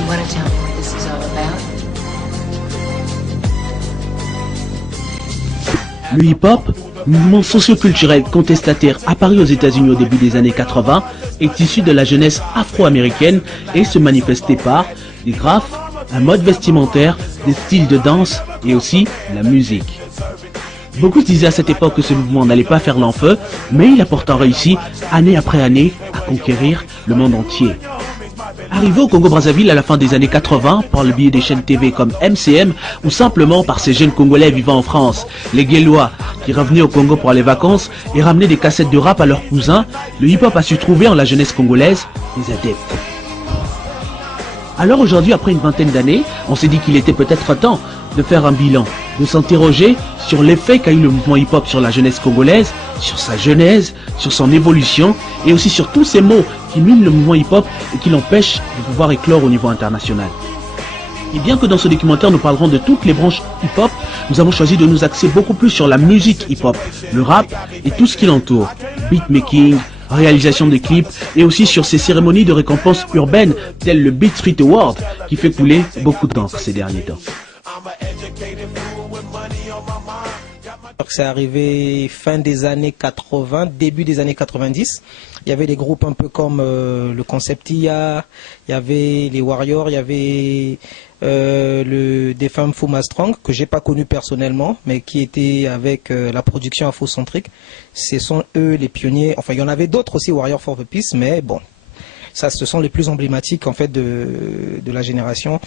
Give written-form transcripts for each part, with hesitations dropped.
You want to tell me what this is all about? Le hip-hop, mouvement socio-culturel contestataire apparu aux États-Unis au début des années 80, est issu de la jeunesse afro-américaine et se manifestait par des graphes, un mode vestimentaire, des styles de danse et aussi la musique. Beaucoup disaient à cette époque que ce mouvement n'allait pas faire long feu, mais il a pourtant réussi, année après année, à conquérir le monde entier. Arrivé au Congo-Brazzaville à la fin des années 80 par le biais des chaînes TV comme MCM ou simplement par ces jeunes Congolais vivant en France, les Guélois qui revenaient au Congo pour les vacances et ramenaient des cassettes de rap à leurs cousins, le hip-hop a su trouver en la jeunesse congolaise des adeptes. Alors aujourd'hui, après une vingtaine d'années, on s'est dit qu'il était peut-être temps de faire un bilan, de s'interroger sur l'effet qu'a eu le mouvement hip-hop sur la jeunesse congolaise, sur sa genèse, sur son évolution et aussi sur tous ces mots qui minent le mouvement hip-hop et qui l'empêchent de pouvoir éclore au niveau international. Et bien que dans ce documentaire nous parlerons de toutes les branches hip-hop, nous avons choisi de nous axer beaucoup plus sur la musique hip-hop, le rap et tout ce qui l'entoure, beatmaking, réalisation de clips et aussi sur ces cérémonies de récompenses urbaines telles le Beat Street Award qui fait couler beaucoup d'encre ces derniers temps. C'est arrivé fin des années 80, début des années 90. Il y avait des groupes un peu comme le Concept IA, il y avait les Warriors, il y avait des femmes Fuma Strong, que j'ai pas connu personnellement, mais qui étaient avec la production afrocentrique. Ce sont eux les pionniers. Enfin, il y en avait d'autres aussi, Warriors for the Peace, mais bon, ça, ce sont les plus emblématiques en fait de la génération.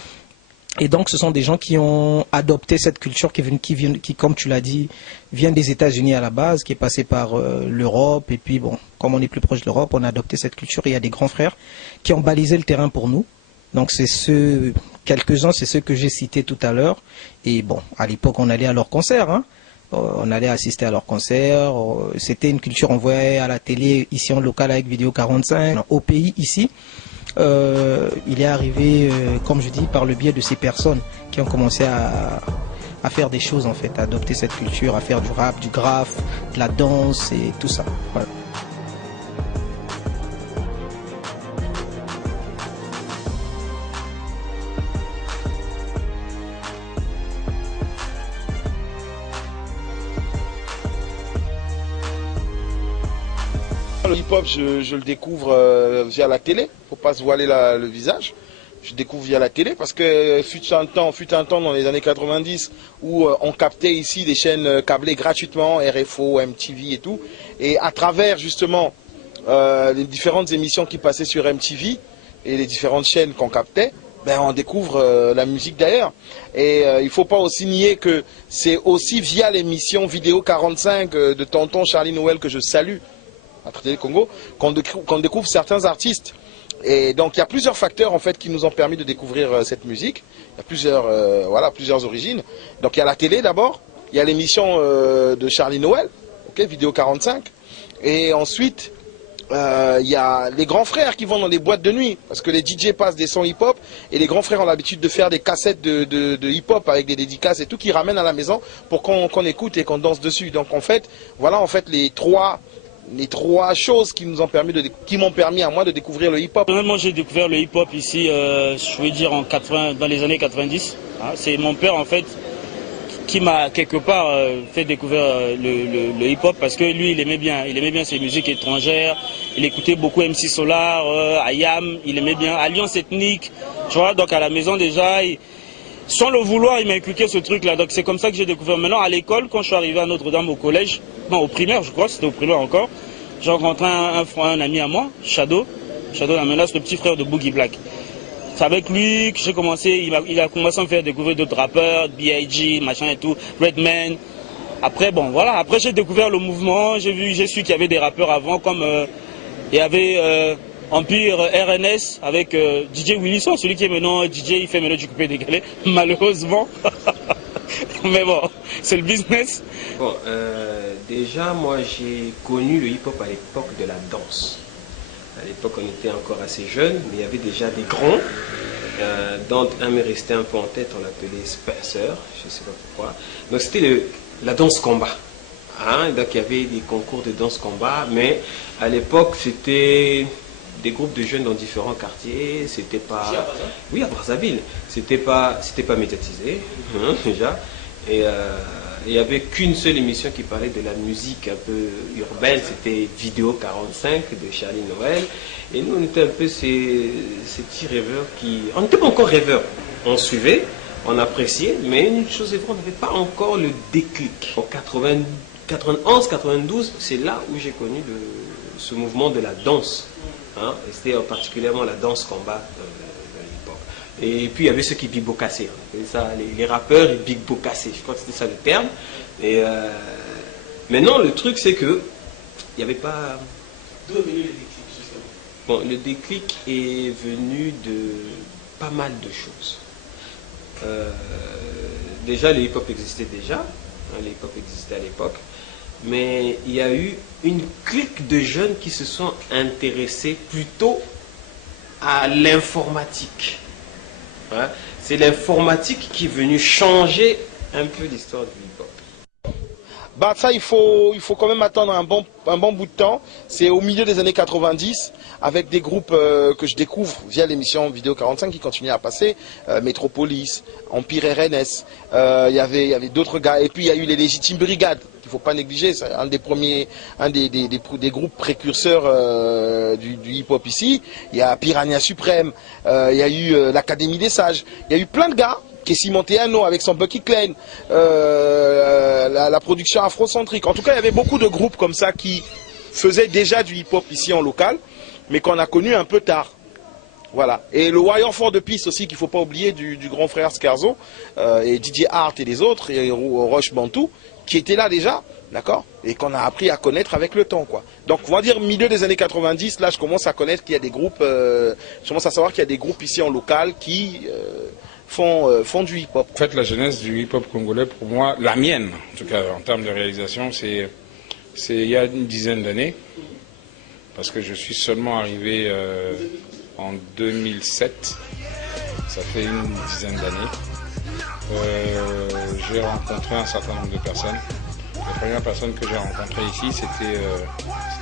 Et donc, ce sont des gens qui ont adopté cette culture qui, comme tu l'as dit, vient des États-Unis à la base, qui est passée par l'Europe. Et puis, bon, comme on est plus proche de l'Europe, on a adopté cette culture. Et il y a des grands frères qui ont balisé le terrain pour nous. Donc, c'est quelques-uns, c'est ceux que j'ai cités tout à l'heure. Et bon, à l'époque, on allait à leurs concerts, hein. On allait assister à leurs concerts. C'était une culture, on voyait à la télé, ici en local avec Vidéo 45. Au pays, ici. Il est arrivé, comme je dis, par le biais de ces personnes qui ont commencé à faire des choses en fait, à adopter cette culture, à faire du rap, du graphe, de la danse et tout ça. Voilà. Le hip-hop, je le découvre via la télé, faut pas se voiler le visage. Je découvre via la télé parce que fut un temps dans les années 90 où on captait ici des chaînes câblées gratuitement, RFO, MTV et tout. Et à travers justement les différentes émissions qui passaient sur MTV et les différentes chaînes qu'on captait, ben, on découvre la musique d'ailleurs. Et il ne faut pas aussi nier que c'est aussi via l'émission Vidéo 45 de tonton Charlie Noël que je salue à Télé Congo, qu'on découvre certains artistes. Et donc il y a plusieurs facteurs en fait qui nous ont permis de découvrir cette musique. Il y a plusieurs origines. Donc il y a la télé d'abord, il y a l'émission de Charlie Noël, okay, Vidéo 45. Et ensuite il y a les grands frères qui vont dans les boîtes de nuit, parce que les DJ passent des sons hip-hop et les grands frères ont l'habitude de faire des cassettes de hip-hop avec des dédicaces et tout qui ramènent à la maison pour qu'on écoute et qu'on danse dessus. Donc en fait, voilà en fait les trois choses qui m'ont permis à moi de découvrir le hip-hop. Personnellement, j'ai découvert le hip-hop ici, je veux dire dans les années 90. Hein. C'est mon père en fait qui m'a quelque part fait découvrir le hip-hop parce que lui il aimait bien ces musiques étrangères. Il écoutait beaucoup MC Solar, Ayam, il aimait bien Alliance Ethnique, tu vois. Donc à la maison déjà, sans le vouloir, il m'a inculqué ce truc-là. Donc c'est comme ça que j'ai découvert. Maintenant à l'école, quand je suis arrivé à Notre-Dame au collège, non au primaire je crois, c'était au primaire encore, j'ai rencontré un ami à moi, Shadow Lamela, c'est le petit frère de Boogie Black. C'est avec lui que j'ai commencé, il a commencé à me faire découvrir d'autres rappeurs, B.I.G, machin et tout, Redman. Après bon voilà, après j'ai découvert le mouvement, j'ai su qu'il y avait des rappeurs avant comme il y avait Empire RNS avec DJ Willisson, celui qui est maintenant DJ, il fait maintenant du coupé décalé, malheureusement. Mais bon, c'est le business. Bon, déjà, moi, j'ai connu le hip-hop à l'époque de la danse. À l'époque, on était encore assez jeunes, mais il y avait déjà des grands, dont un m'est resté un peu en tête, on l'appelait Spencer, je ne sais pas pourquoi. Donc, c'était la danse combat. Hein? Donc, il y avait des concours de danse combat, mais à l'époque, c'était des groupes de jeunes dans différents quartiers. C'était pas... Oui, à Brazzaville. C'était pas médiatisé, hein, déjà. Et il n'y avait qu'une seule émission qui parlait de la musique un peu urbaine, c'était Vidéo 45 de Charlie Noël. Et nous, on était un peu ces petits rêveurs qui... On n'était pas encore rêveurs. On suivait, on appréciait, mais une chose est vraie, on n'avait pas encore le déclic. En 91, 92, c'est là où j'ai connu ce mouvement de la danse. Hein, et c'était particulièrement la danse combat de l'époque. Et puis il y avait ceux qui big-bocassaient. Ça, les rappeurs, ils big-bocassaient. Je crois que c'était ça le terme. Et maintenant, le truc, c'est que il n'y avait pas... D'où est venu le déclic, justement? Bon, le déclic est venu de pas mal de choses. Déjà, le hip-hop existait déjà. Hein, le hip-hop existait à l'époque. Mais il y a eu une clique de jeunes qui se sont intéressés plutôt à l'informatique. Hein? C'est l'informatique qui est venue changer un peu l'histoire du hip-hop. Bah ça, il faut quand même attendre un bon bout de temps. C'est au milieu des années 90, avec des groupes que je découvre via l'émission Vidéo 45 qui continue à passer, Metropolis, Empire RNS, il y avait d'autres gars, et puis il y a eu les Légitimes Brigades, qu'il ne faut pas négliger, c'est un des premiers, des groupes précurseurs du hip-hop ici. Il y a Piranha Suprême, il y a eu l'Académie des Sages, il y a eu plein de gars. Kessi Monteano avec son Bucky Klein, la production afrocentrique. En tout cas, il y avait beaucoup de groupes comme ça qui faisaient déjà du hip-hop ici en local, mais qu'on a connu un peu tard. Voilà. Et le Warrior Fort de Piste aussi, qu'il ne faut pas oublier, du grand frère Scarzo, et Didier Hart et les autres, et Roche Bantou, qui étaient là déjà, d'accord, et qu'on a appris à connaître avec le temps, quoi. Donc, on va dire milieu des années 90, là, je commence à connaître qu'il y a des groupes, je commence à savoir qu'il y a des groupes ici en local qui... font du hip-hop. En fait, la jeunesse du hip-hop congolais, pour moi, la mienne, en tout cas en termes de réalisation, c'est il y a une dizaine d'années, parce que je suis seulement arrivé en 2007, ça fait une dizaine d'années. J'ai rencontré un certain nombre de personnes. La première personne que j'ai rencontrée ici, c'était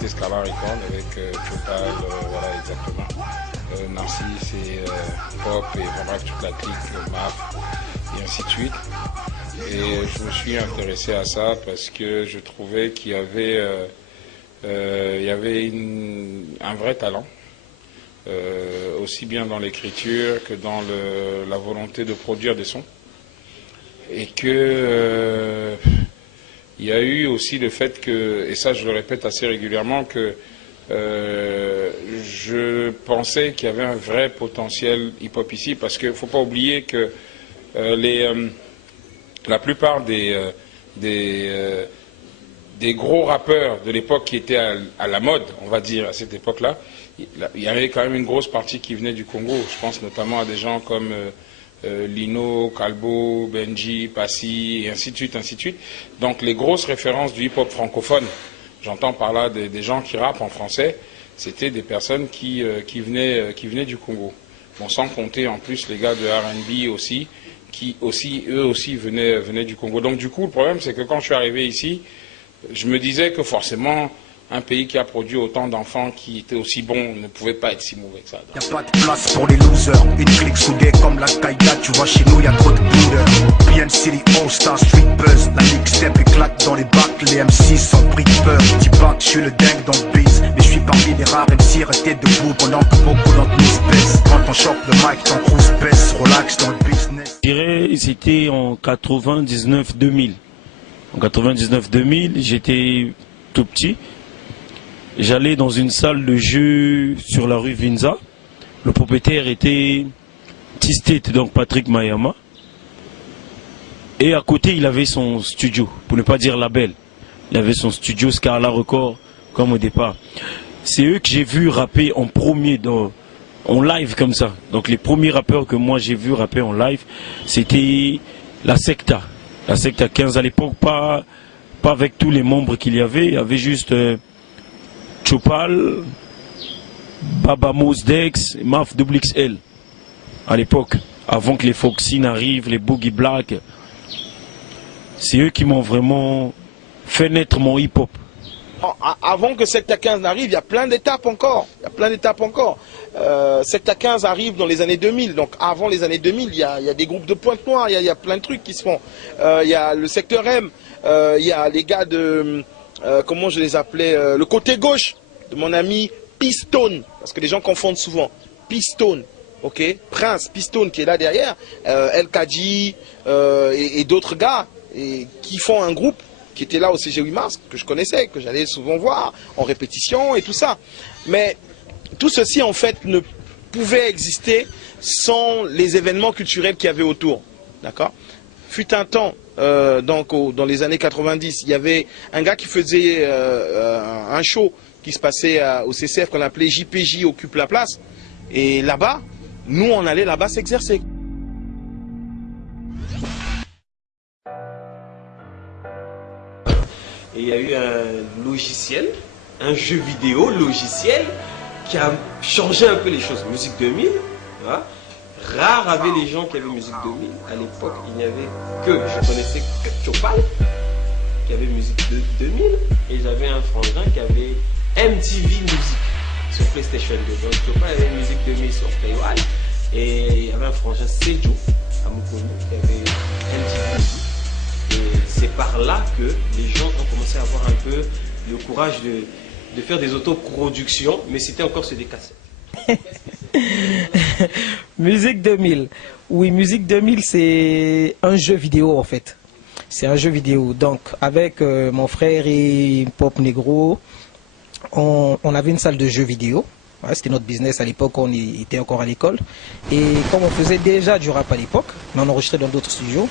Scala Record avec Chopal, voilà exactement. Narcisse et Pop et bref toute la clique, MAF et ainsi de suite. Et je me suis intéressé à ça parce que je trouvais qu'il y avait, un vrai talent, aussi bien dans l'écriture que dans la volonté de produire des sons. Et que il y a eu aussi le fait que, et ça je le répète assez régulièrement, que je pensais qu'il y avait un vrai potentiel hip-hop ici, parce qu'il ne faut pas oublier que la plupart des gros rappeurs de l'époque qui étaient à la mode, on va dire, à cette époque-là, il y avait quand même une grosse partie qui venait du Congo. Je pense notamment à des gens comme Lino, Calbo, Benji, Passy, et ainsi de suite, ainsi de suite. Donc les grosses références du hip-hop francophone, j'entends par là des gens qui rappent en français, c'était des personnes qui venaient du Congo. Bon, sans compter en plus les gars de R&B aussi, qui aussi, eux aussi venaient du Congo. Donc du coup, le problème, c'est que quand je suis arrivé ici, je me disais que forcément, un pays qui a produit autant d'enfants qui étaient aussi bons ne pouvait pas être si mauvais que ça. Y'a pas de place pour les losers, une clique soudée comme la Qaïda, tu vois chez nous y'a trop de leaders. PN City All Star Street Buzz, la mixtape éclate dans les bacs, les MC sont pris de peur. J'dis pas que je suis le dingue dans le biz, mais je suis parmi les rares MC restés debout pendant que beaucoup d'entre nous se baissent. Quand on chope le mic, ton crew se baisse, relax dans le business. Je dirais c'était en 99-2000. En 99-2000, j'étais tout petit. J'allais dans une salle de jeu sur la rue Vinza. Le propriétaire était T-State, donc Patrick Mayama. Et à côté, il avait son studio, pour ne pas dire label. Il avait son studio Scala Record, comme au départ. C'est eux que j'ai vu rapper en premier, en live comme ça. Donc les premiers rappeurs que moi j'ai vu rapper en live, c'était la Secta. La Secta 15 à l'époque, pas avec tous les membres qu'il y avait. Il y avait juste... Chopal, Baba Mos Dex, Maf XXL à l'époque, avant que les Foxy n'arrivent, les Boogie Black. C'est eux qui m'ont vraiment fait naître mon hip-hop. Avant que Secta 15 n'arrive, il y a plein d'étapes encore. Secta 15 arrive dans les années 2000. Donc avant les années 2000, il y a des groupes de Pointe Noire, il y a plein de trucs qui se font. Il y a le secteur M, il y a les gars de... comment je les appelais, le côté gauche de mon ami Pistone, parce que les gens confondent souvent. Pistone, ok, Prince Pistone qui est là derrière, El Kadji et d'autres gars qui font un groupe qui était là au CG 8 mars, que je connaissais, que j'allais souvent voir en répétition et tout ça. Mais tout ceci en fait ne pouvait exister sans les événements culturels qu'il y avait autour, d'accord. Fut un temps, donc dans les années 90, il y avait un gars qui faisait un show qui se passait au CCF qu'on appelait JPJ occupe la place. Et là-bas, nous on allait là-bas s'exercer. Et il y a eu un logiciel, un jeu vidéo logiciel qui a changé un peu les choses. Musique 2000, voilà. Rares avaient les gens qui avaient Musique 2000. À l'époque, il n'y avait que, je connaissais que Chopal, qui avait Musique 2000, et j'avais un frangin qui avait MTV Music sur PlayStation 2. Donc Chopal avait Musique 2000 sur Play One, et il y avait un frangin Sejo à Mukoni qui avait MTV Music. Et c'est par là que les gens ont commencé à avoir un peu le courage de faire des autoproductions, mais c'était encore sur des cassettes. Musique 2000. Oui, Musique 2000, c'est un jeu vidéo en fait. C'est un jeu vidéo. Donc, avec mon frère et Pop Negro, on avait une salle de jeux vidéo. Ouais, c'était notre business à l'époque, on était encore à l'école. Et comme on faisait déjà du rap à l'époque, mais on enregistrait dans d'autres studios,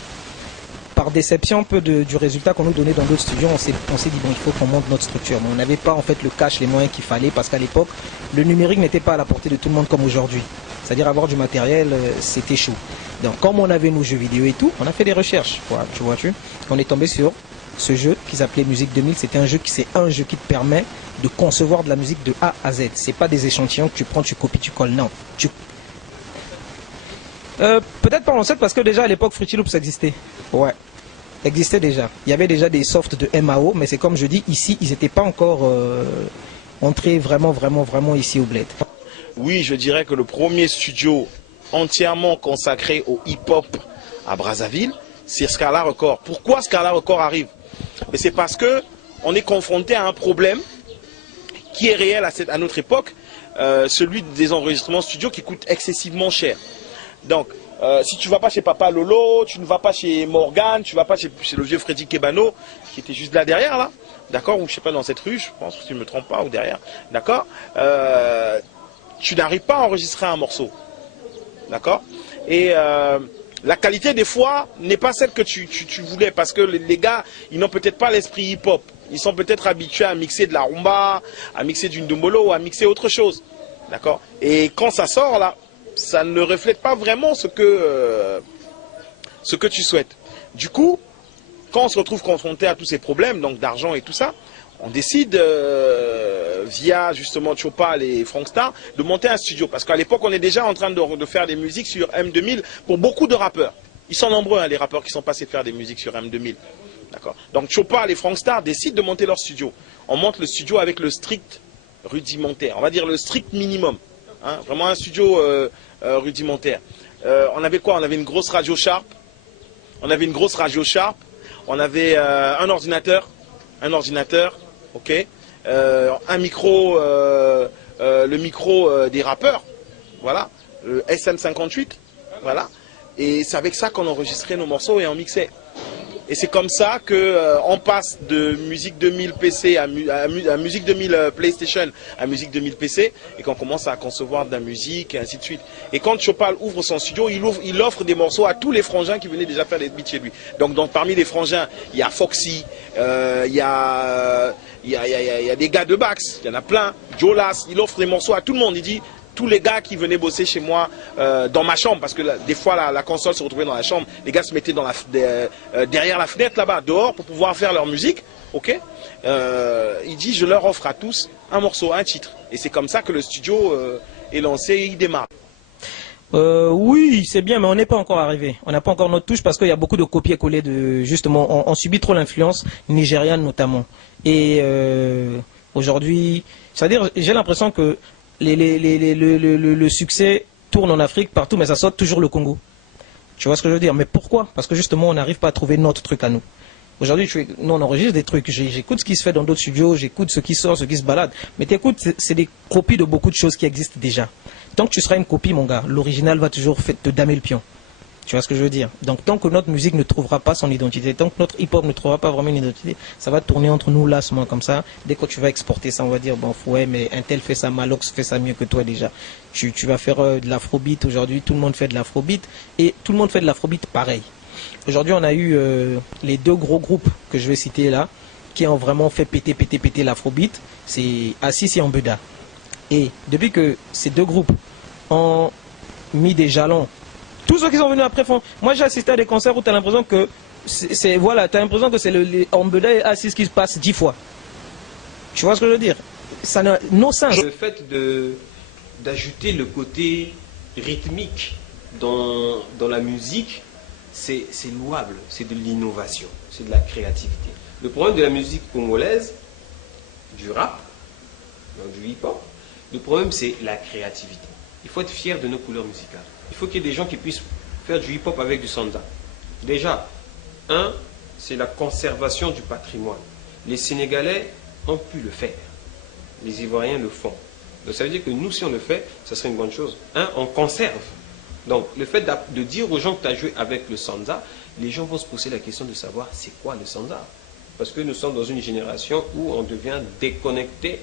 par déception un peu du résultat qu'on nous donnait dans d'autres studios, on s'est dit bon, il faut qu'on monte notre structure. Mais on n'avait pas en fait le cash, les moyens qu'il fallait, parce qu'à l'époque, le numérique n'était pas à la portée de tout le monde comme aujourd'hui. C'est-à-dire avoir du matériel, c'était chaud. Donc comme on avait nos jeux vidéo et tout, on a fait des recherches. Voilà, on est tombé sur ce jeu qui s'appelait Musique 2000. C'est un jeu qui te permet de concevoir de la musique de A à Z. C'est pas des échantillons que tu prends, tu copies, tu colles. Non. Peut-être pas en 7 parce que déjà à l'époque Fruity Loops existait. Ouais. Existait déjà. Il y avait déjà des softs de MAO, mais c'est comme je dis, ici, ils n'étaient pas encore entrés vraiment ici au Bled. Oui, je dirais que le premier studio entièrement consacré au hip-hop à Brazzaville, c'est Scala Record. Pourquoi Scala Record arrive? C'est parce que on est confronté à un problème qui est réel à notre époque, celui des enregistrements studio qui coûtent excessivement cher. Donc, si tu ne vas pas chez Papa Lolo, tu ne vas pas chez Morgan, tu ne vas pas chez le vieux Freddy Kebano, qui était juste là derrière, là, d'accord, ou je ne sais pas, dans cette rue, je pense, si je ne me trompe pas, ou derrière, d'accord, tu n'arrives pas à enregistrer un morceau, d'accord, et la qualité des fois n'est pas celle que tu voulais, parce que les gars, ils n'ont peut-être pas l'esprit hip-hop, ils sont peut-être habitués à mixer de la rumba, à mixer du ndombolo, ou à mixer autre chose, d'accord, et quand ça sort, là, ça ne reflète pas vraiment ce que tu souhaites. Du coup, quand on se retrouve confronté à tous ces problèmes, donc d'argent et tout ça, on décide, via justement Chopal et Frankstar, de monter un studio. Parce qu'à l'époque, on est déjà en train de faire des musiques sur M2000 pour beaucoup de rappeurs. Ils sont nombreux, hein, les rappeurs qui sont passés faire des musiques sur M2000. D'accord. Donc Chopal et Frankstar décident de monter leur studio. On monte le studio avec le strict rudimentaire, on va dire le strict minimum. Hein, vraiment un studio rudimentaire. On avait quoi? On avait une grosse radio Sharp. On avait un ordinateur, ok. Un micro, le micro des rappeurs, voilà, le SM58, voilà. Et c'est avec ça qu'on enregistrait nos morceaux et on mixait. Et c'est comme ça qu'on passe de musique 2000 PC à musique 2000 PlayStation à musique 2000 PC et qu'on commence à concevoir de la musique et ainsi de suite. Et quand Chopal ouvre son studio, il offre des morceaux à tous les frangins qui venaient déjà faire des beats chez lui. Donc parmi les frangins, il y a Foxy, il y a des gars de Bax, il y en a plein, Jolas, il offre des morceaux à tout le monde. Il dit tous les gars qui venaient bosser chez moi dans ma chambre, parce que des fois la console se retrouvait dans la chambre, les gars se mettaient derrière la fenêtre là-bas, dehors, pour pouvoir faire leur musique, ok. Il dit je leur offre à tous un morceau, un titre. Et c'est comme ça que le studio est lancé et il démarre. Oui, c'est bien, mais on n'est pas encore arrivé. On n'a pas encore notre touche parce qu'il y a beaucoup de copier-coller de, justement, on subit trop l'influence nigériane notamment. Et aujourd'hui, c'est-à-dire, j'ai l'impression que le succès tourne en Afrique partout, mais ça saute toujours le Congo. Tu vois ce que je veux dire? Mais pourquoi? Parce que justement, on n'arrive pas à trouver notre truc à nous. Aujourd'hui, nous on enregistre des trucs, j'écoute ce qui se fait dans d'autres studios, j'écoute ce qui sort, ce qui se balade. Mais t'écoutes, c'est des copies de beaucoup de choses qui existent déjà. Tant que tu seras une copie, mon gars, l'original va toujours te damer le pion. Tu vois ce que je veux dire? Donc tant que notre musique ne trouvera pas son identité, tant que notre hip-hop ne trouvera pas vraiment une identité, ça va tourner entre nous lassement comme ça. Dès que tu vas exporter ça, on va dire, bon, ouais, mais un tel fait ça, Malox fait ça mieux que toi déjà. Tu vas faire de l'afrobeat aujourd'hui, tout le monde fait de l'afrobeat, et tout le monde fait de l'afrobeat pareil. Aujourd'hui, on a eu les deux gros groupes que je vais citer là, qui ont vraiment fait péter l'afrobeat, c'est Assis et Ambeda. Et depuis que ces deux groupes ont mis des jalons, tous ceux qui sont venus après font... Moi, j'ai assisté à des concerts où tu as l'impression que c'est le Ambeda et Assis qui se passent 10 fois. Tu vois ce que je veux dire? Ça n'a no sens. Le fait d'ajouter le côté rythmique dans la musique, c'est louable, c'est de l'innovation, c'est de la créativité. Le problème de la musique congolaise, du rap, du hip-hop, le problème c'est la créativité. Il faut être fier de nos couleurs musicales. Il faut qu'il y ait des gens qui puissent faire du hip-hop avec du sanza. Déjà, c'est la conservation du patrimoine. Les Sénégalais ont pu le faire. Les Ivoiriens le font. Donc ça veut dire que nous, si on le fait, ça serait une bonne chose. On conserve. Donc, le fait de dire aux gens que tu as joué avec le sanza, les gens vont se poser la question de savoir c'est quoi le sanza. Parce que nous sommes dans une génération où on devient déconnecté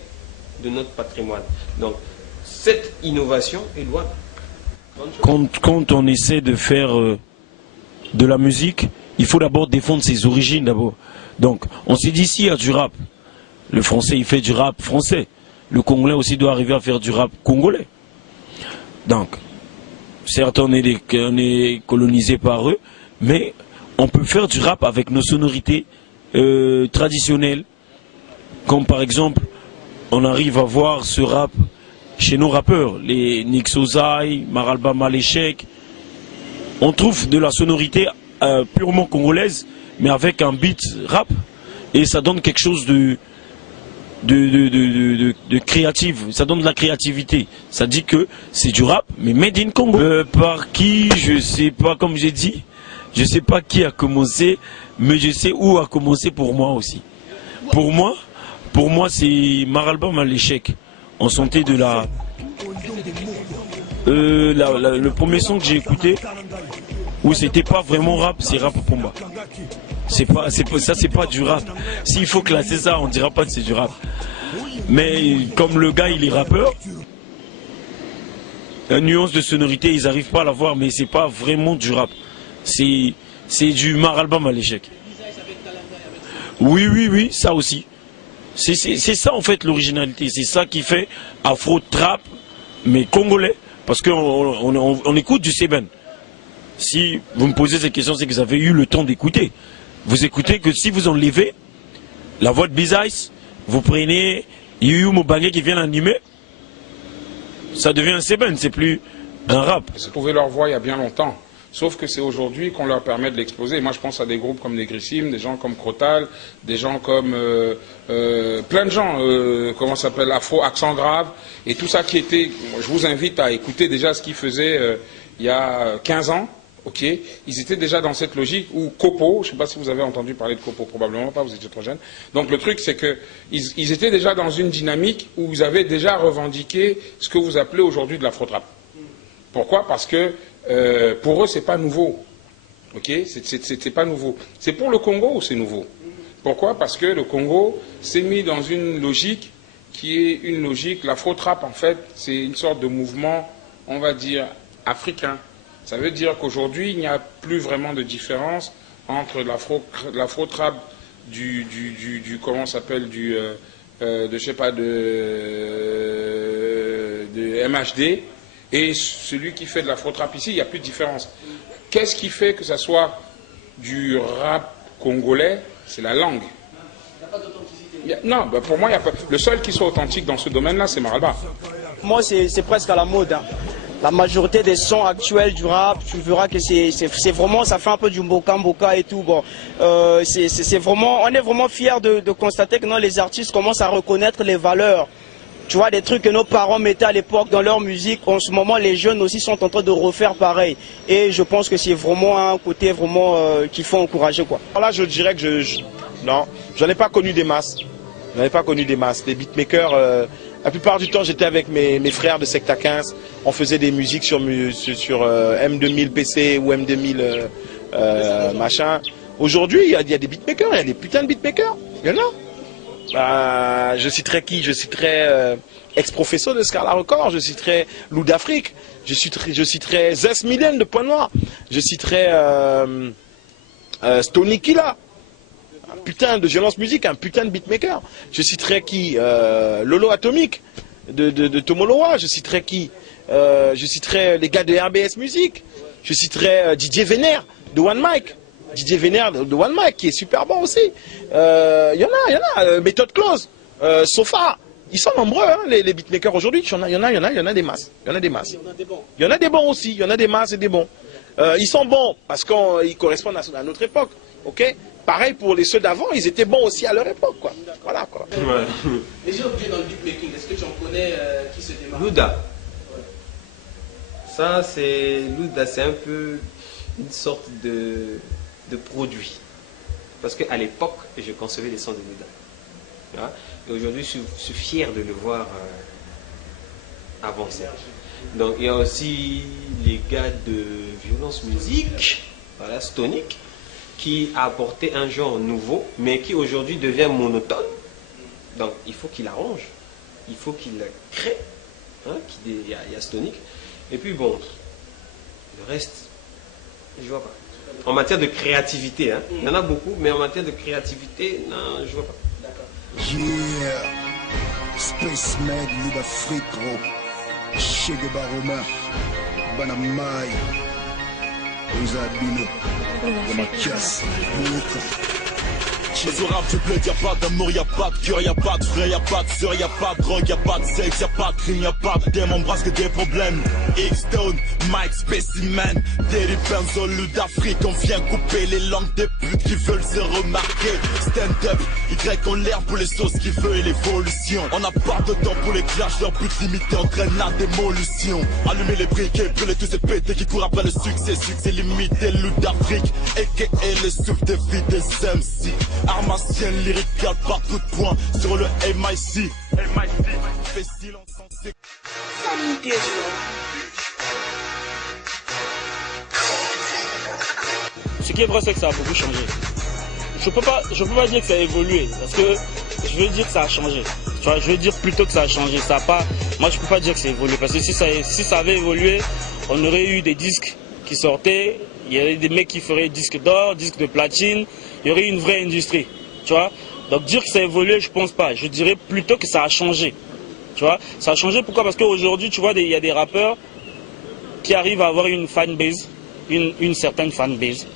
de notre patrimoine. Donc, cette innovation est louable. Quand on essaie de faire de la musique, il faut d'abord défendre ses origines d'abord. Donc, on s'est dit s'il y a du rap, le français il fait du rap français. Le congolais aussi doit arriver à faire du rap congolais. Donc, certes, on est colonisé par eux, mais on peut faire du rap avec nos sonorités traditionnelles. Comme par exemple, on arrive à voir ce rap chez nos rappeurs, les Nix Ozai, Maralba Maléchek. On trouve de la sonorité purement congolaise, mais avec un beat rap. Et ça donne quelque chose de créatif, ça donne de la créativité. Ça dit que c'est du rap, mais made in Congo. Par qui, je sais pas, comme j'ai dit, je sais pas qui a commencé, mais je sais où a commencé pour moi aussi. Pour moi c'est Maralba Maléchek. On sentait de le premier son que j'ai écouté, où c'était pas vraiment rap, c'est rap pour moi. Ça c'est pas du rap. S'il faut classer ça, on dira pas que c'est du rap. Mais comme le gars il est rappeur, la nuance de sonorité ils arrivent pas à l'avoir, mais c'est pas vraiment du rap. C'est du Maralba Maléchek. Oui, ça aussi. C'est ça en fait l'originalité. C'est ça qui fait afro-trap, mais congolais. Parce qu'on écoute du Seben. Si vous me posez cette question, c'est que vous avez eu le temps d'écouter. Vous écoutez que si vous enlevez la voix de Bizaïs, vous prenez Yuyu Mobangé qui vient l'animer, ça devient un Seben, c'est plus un rap. Ils trouvaient leur voix il y a bien longtemps. Sauf que c'est aujourd'hui qu'on leur permet de l'exploser. Moi, je pense à des groupes comme Negrissim, des gens comme Crotal, des gens comme plein de gens, comment ça s'appelle, Afro, Accent Grave, et tout ça qui était... Je vous invite à écouter déjà ce qu'ils faisaient il y a 15 ans. Ok, ils étaient déjà dans cette logique où Kopo, je ne sais pas si vous avez entendu parler de Kopo, probablement pas, vous étiez trop jeune. Donc le truc, c'est qu'ils étaient déjà dans une dynamique où vous avez déjà revendiqué ce que vous appelez aujourd'hui de l'afro-trap. Pourquoi? Parce que pour eux, c'est pas nouveau. Ok, c'est pas nouveau. C'est pour le Congo où c'est nouveau. Pourquoi? Parce que le Congo s'est mis dans une logique qui est une logique, l'afro-trap en fait, c'est une sorte de mouvement, on va dire, africain. Ça veut dire qu'aujourd'hui, il n'y a plus vraiment de différence entre l'afro-trap comment s'appelle, je sais pas, de MHD, et celui qui fait de l'afro-trap ici, il n'y a plus de différence. Qu'est-ce qui fait que ça soit du rap congolais? C'est la langue. Il n'y a pas d'authenticité. Non, bah pour moi, il y a pas. Le seul qui soit authentique dans ce domaine-là, c'est Maralba. Moi, c'est presque à la mode. Hein. la majorité des sons actuels du rap, tu verras que c'est vraiment, ça fait un peu du mboka et tout. Bon, c'est vraiment, on est vraiment fiers de constater que non, les artistes commencent à reconnaître les valeurs. Tu vois, des trucs que nos parents mettaient à l'époque dans leur musique, en ce moment les jeunes aussi sont en train de refaire pareil. Et je pense que c'est vraiment un côté vraiment qu'il faut encourager, quoi. Alors là, je dirais que non, j'en ai pas connu des masses. J'en ai pas connu des masses. Les beatmakers, la plupart du temps, j'étais avec mes frères de Secta 15. On faisait des musiques sur M2000 PC ou M2000 machin. Aujourd'hui, il y a des beatmakers, il y a des putains de beatmakers. Il y en a. Je citerai qui? Je citerai ex-professeur de Scala Record, je citerai Loup d'Afrique, je citerai Zes Million de Point Noir, je citerai Stony Killa, un putain de violence musique, un putain de beatmaker. Je citerai qui? Lolo Atomic de Tomoloa, je citerai qui? Je citerai les gars de RBS Music, je citerai DJ Vénère de One Mic. DJ Vénère de One Mic qui est super bon aussi. Il y en a. Méthode Close, Sofa. Ils sont nombreux, hein, les beatmakers aujourd'hui. Il y en a des masses. Il y en a des masses. Il y en a des bons aussi. Il y en a des masses et des bons. Ils sont bons parce qu'ils correspondent à notre époque. Ok. Pareil pour les ceux d'avant, ils étaient bons aussi à leur époque, quoi. Voilà, quoi. Ouais. Et j'ai oublié dans le beatmaking, est-ce que tu en connais qui se démarque? Louda. Ça, Louda, c'est un peu une sorte de produit. Parce qu'à l'époque, je concevais les sons de Louda. Et aujourd'hui, je suis fier de le voir avancer. Donc, il y a aussi les gars de Violence Musique, voilà, Stonic, qui a apporté un genre nouveau, mais qui aujourd'hui devient monotone. Donc, il faut qu'il arrange, il faut qu'il crée. Hein, il y a Stonic. Et puis, bon, le reste, je vois pas. En matière de créativité, hein. Il y en a beaucoup, mais en matière de créativité, non, je vois pas. Yeah, Spaceman, Loup d'Afrique, gros. Che Guevara Romain, Banamai, Uzabino, Yamakias, Mouka. Dans ce rap du bled, y'a pas d'amour, y'a pas de cœur, y'a pas de frère, y'a pas de sœur, y'a pas de drogue, y'a pas de sexe, y'a pas de crime, y'a pas de thème, on brasse que des problèmes. X-Stone, Mike Specimen, Derry Benzo, Loup d'Afrique, on vient couper les langues des putes qui veulent se remarquer. Stand up, Y en l'air pour les sauces qui veulent l'évolution. On n'a pas de temps pour les clashs, leur but limité entraîne la démolution. Allumer les briquets, brûler tous ces pétés qui courent après le succès limité, Loup d'Afrique, et le souffle de vie des MC. Armatienne, lyrical par coup de poing sur le MIC. Fait silence sans Ce qui est vrai, c'est que ça a beaucoup changé. Je peux pas dire que ça a évolué, parce que je veux dire que ça a changé. Tu vois, je veux dire plutôt que ça a changé. Ça a pas, moi, je peux pas dire que ça a évolué, parce que si ça avait évolué, on aurait eu des disques qui sortaient, il y aurait des mecs qui feraient disques d'or, disques de platine, il y aurait une vraie industrie, tu vois. Donc dire que ça a évolué, je pense pas. Je dirais plutôt que ça a changé, tu vois. Ça a changé, pourquoi? Parce qu'aujourd'hui, tu vois, il y a des rappeurs qui arrivent à avoir une fanbase, une certaine fanbase.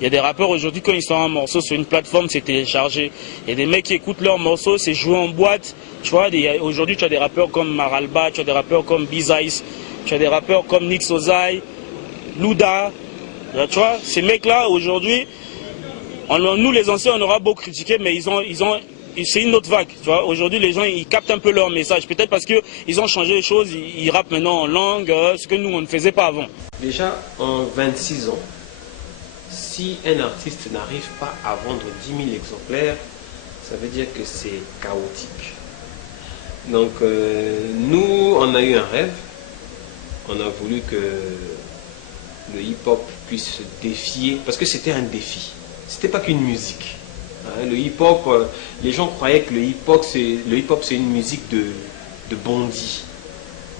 Il y a des rappeurs aujourd'hui, quand ils sortent un morceau sur une plateforme, c'est téléchargé. Il y a des mecs qui écoutent leurs morceaux, c'est joué en boîte. Tu vois, aujourd'hui, tu as des rappeurs comme Maralba, tu as des rappeurs comme Bizice, tu as des rappeurs comme Nick Sozai, Louda. Tu vois, ces mecs-là, aujourd'hui, nous les anciens, on aura beau critiquer, mais c'est une autre vague. Tu vois, aujourd'hui, les gens, ils captent un peu leur message. Peut-être parce qu'ils ont changé les choses, ils rappent maintenant en langue, ce que nous, on ne faisait pas avant. Déjà, en 26 ans, si un artiste n'arrive pas à vendre 10 000 exemplaires, ça veut dire que c'est chaotique. Donc, nous, on a eu un rêve. On a voulu que le hip-hop puisse se défier, parce que c'était un défi. C'était pas qu'une musique. Hein, le hip-hop, les gens croyaient que le hip-hop c'est une musique de bandits,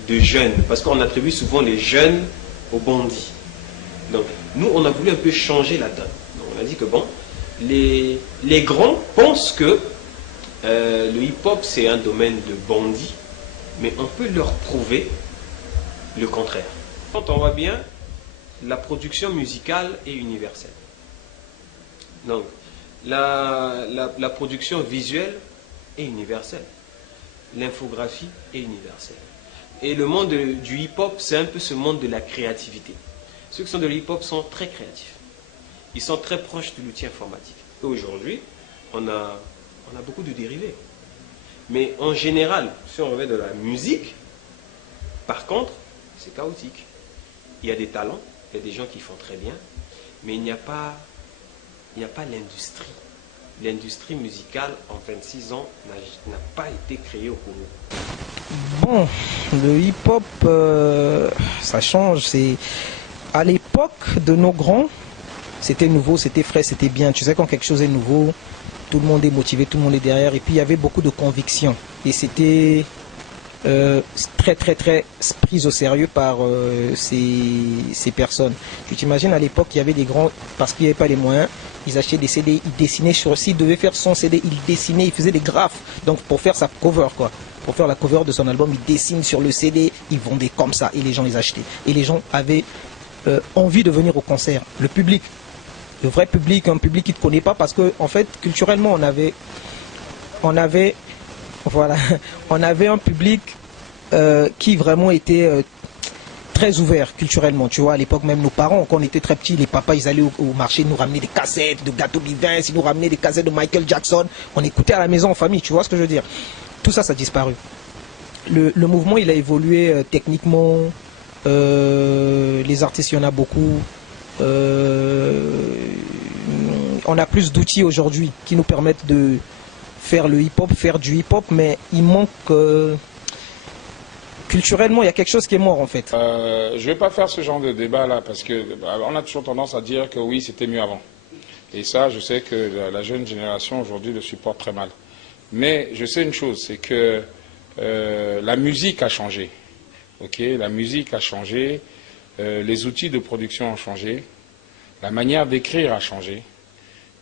de jeunes, parce qu'on attribue souvent les jeunes aux bandits. Donc nous on a voulu un peu changer la donne. Donc, on a dit que bon, les grands pensent que le hip-hop c'est un domaine de bandits, mais on peut leur prouver le contraire. Quand on voit bien, la production musicale est universelle. Donc, la production visuelle est universelle. L'infographie est universelle. Et le monde du hip-hop, c'est un peu ce monde de la créativité. Ceux qui sont de l'hip-hop sont très créatifs. Ils sont très proches de l'outil informatique. Et aujourd'hui, on a beaucoup de dérivés. Mais en général, si on revient de la musique, par contre, c'est chaotique. Il y a des talents, il y a des gens qui font très bien, mais il n'y a pas l'industrie. L'industrie musicale en 26 ans n'a pas été créée au Congo. Bon, le hip-hop, ça change. À l'époque de nos grands, c'était nouveau, c'était frais, c'était bien. Tu sais, quand quelque chose est nouveau, tout le monde est motivé, tout le monde est derrière. Et puis il y avait beaucoup de conviction. Et c'était très pris au sérieux par ces personnes. Tu t'imagines, à l'époque, il y avait des grands, parce qu'il n'y avait pas les moyens, ils achetaient des CD, ils dessinaient s'il devait faire son CD, ils dessinaient, ils faisaient des graphes. Donc pour faire sa cover, quoi. Pour faire la cover de son album, ils dessinent sur le CD, ils vendaient comme ça et les gens les achetaient. Et les gens avaient envie de venir au concert. Le public, le vrai public, un public qui ne te connaît pas, parce que en fait, culturellement, on avait un public qui vraiment était très ouvert culturellement. Tu vois, à l'époque, même nos parents, quand on était très petits, les papas, ils allaient au marché nous ramener des cassettes de Gâteau Divin, ils nous ramenaient des cassettes de Michael Jackson. On écoutait à la maison en famille, tu vois ce que je veux dire. Tout ça, ça a disparu. Le mouvement, il a évolué techniquement. Les artistes, il y en a beaucoup. On a plus d'outils aujourd'hui qui nous permettent de faire le hip-hop, faire du hip-hop, mais il manque... culturellement, il y a quelque chose qui est mort en fait. Je ne vais pas faire ce genre de débat là, parce qu'on a toujours tendance à dire que oui, c'était mieux avant. Et ça, je sais que la jeune génération aujourd'hui le supporte très mal. Mais je sais une chose, c'est que la musique a changé. Okay, la musique a changé, les outils de production ont changé, la manière d'écrire a changé,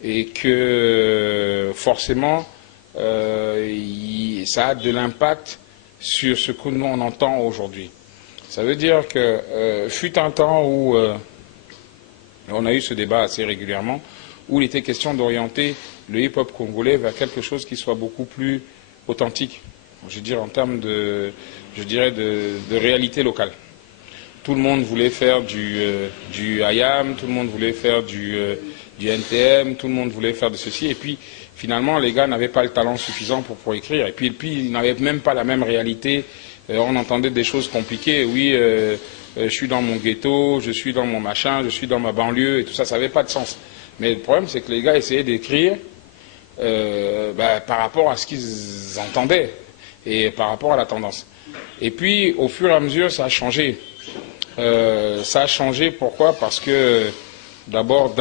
et que forcément, ça a de l'impact sur ce que nous on entend aujourd'hui. Ça veut dire que fut un temps où on a eu ce débat assez régulièrement, où il était question d'orienter le hip-hop congolais vers quelque chose qui soit beaucoup plus authentique, je veux dire en termes de réalité locale. Tout le monde voulait faire du IAM, tout le monde voulait faire du NTM, tout le monde voulait faire de ceci, et puis finalement les gars n'avaient pas le talent suffisant pour écrire, et puis ils n'avaient même pas la même réalité. On entendait des choses compliquées, oui, je suis dans mon ghetto, je suis dans mon machin, je suis dans ma banlieue, et tout ça, ça n'avait pas de sens. Mais le problème, c'est que les gars essayaient d'écrire par rapport à ce qu'ils entendaient, et par rapport à la tendance. Et puis, au fur et à mesure, ça a changé. Ça a changé, pourquoi? Parce que, d'abord,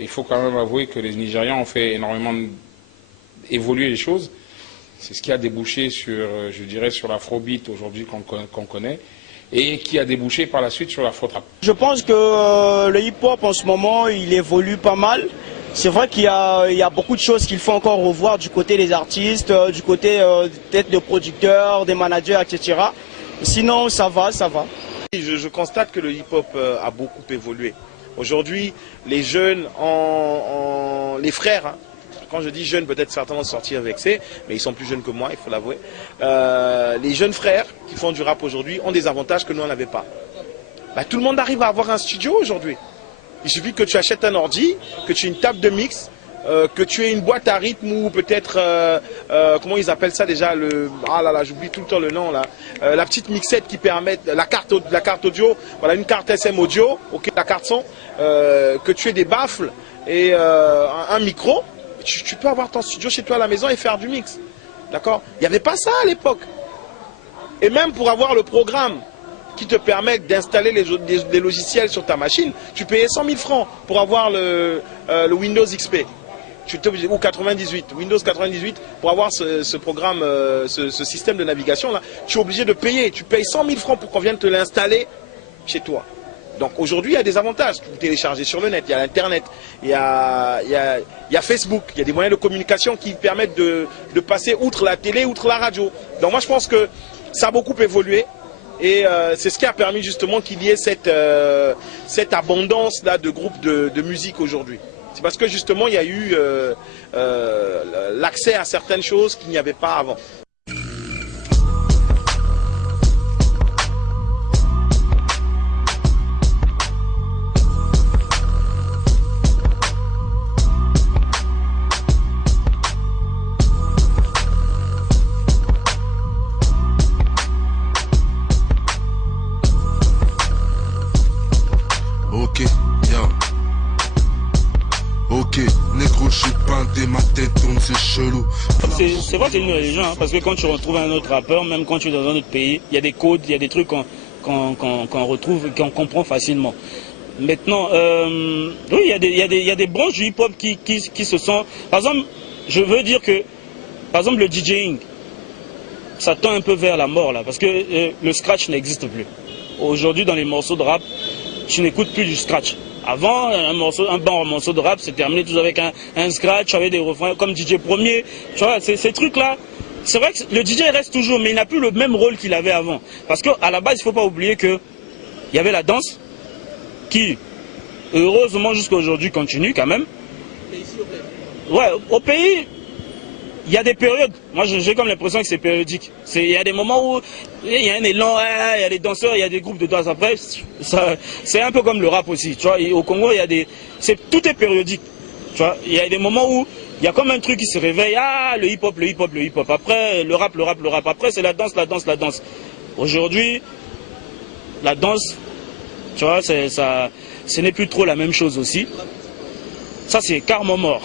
il faut quand même avouer que les Nigérians ont fait énormément évoluer les choses. C'est ce qui a débouché sur, je dirais, sur l'afrobeat aujourd'hui qu'on connaît, et qui a débouché par la suite sur l'afro-trap. Je pense que le hip-hop en ce moment, il évolue pas mal. C'est vrai qu'il y a beaucoup de choses qu'il faut encore revoir du côté des artistes, du côté peut-être des producteurs, des managers, etc. Sinon, ça va. Je constate que le hip-hop a beaucoup évolué. Aujourd'hui, les jeunes, les frères, hein, quand je dis jeunes, peut-être certains vont sortir vexés, mais ils sont plus jeunes que moi, il faut l'avouer. Les jeunes frères qui font du rap aujourd'hui ont des avantages que nous, on n'avait pas. Tout le monde arrive à avoir un studio aujourd'hui. Il suffit que tu achètes un ordi, que tu aies une table de mix, que tu aies une boîte à rythme ou peut-être, comment ils appellent ça déjà, j'oublie tout le temps le nom là, la petite mixette qui permet, la carte audio, voilà une carte SM audio, ok, la carte son, que tu aies des baffles et un micro, tu peux avoir ton studio chez toi à la maison et faire du mix, d'accord? Il n'y avait pas ça à l'époque. Et même pour avoir le programme qui te permet d'installer les logiciels sur ta machine, tu payais 100 000 francs pour avoir le Windows XP. Ou 98, Windows 98, pour avoir ce programme, ce système de navigation là, tu es obligé de payer. Tu payes 100 000 francs pour qu'on vienne te l'installer chez toi. Donc aujourd'hui, il y a des avantages. Tu peux télécharger sur le net, il y a l'Internet, il y a Facebook, il y a des moyens de communication qui permettent de passer outre la télé, outre la radio. Donc moi, je pense que ça a beaucoup évolué. Et c'est ce qui a permis justement qu'il y ait cette abondance là de groupes de musique aujourd'hui. C'est parce que justement il y a eu l'accès à certaines choses qu'il n'y avait pas avant. Ok, négro, je suis peinté, ma tête tourne, c'est chelou. C'est vrai que c'est une religion, hein, parce que quand tu retrouves un autre rappeur, même quand tu es dans un autre pays, il y a des codes, il y a des trucs qu'on retrouve et qu'on comprend facilement. Maintenant, oui, il y a des branches du hip-hop qui se sont... Par exemple, je veux dire que, par exemple, le DJing, ça tend un peu vers la mort, là, parce que le scratch n'existe plus. Aujourd'hui, dans les morceaux de rap, tu n'écoutes plus du scratch. Avant, un bon morceau de rap, c'est terminé tous avec un scratch, avec des refrains comme DJ Premier. Tu vois, ces trucs-là, c'est vrai que le DJ reste toujours, mais il n'a plus le même rôle qu'il avait avant. Parce qu'à la base, il ne faut pas oublier qu'il y avait la danse, qui, heureusement, jusqu'à aujourd'hui, continue quand même. Ouais, au pays, il y a des périodes. Moi, j'ai comme l'impression que c'est périodique. Il y a des moments où il y a un élan, il y a des danseurs, il y a des groupes de danse. Après, c'est un peu comme le rap aussi. Tu vois, au Congo, tout est périodique. Tu vois, il y a des moments où il y a comme un truc qui se réveille. Ah, le hip-hop, le hip-hop, le hip-hop. Après, le rap, le rap, le rap. Après, c'est la danse, la danse, la danse. Aujourd'hui, la danse, tu vois, ce n'est plus trop la même chose aussi. Ça, c'est carrément mort.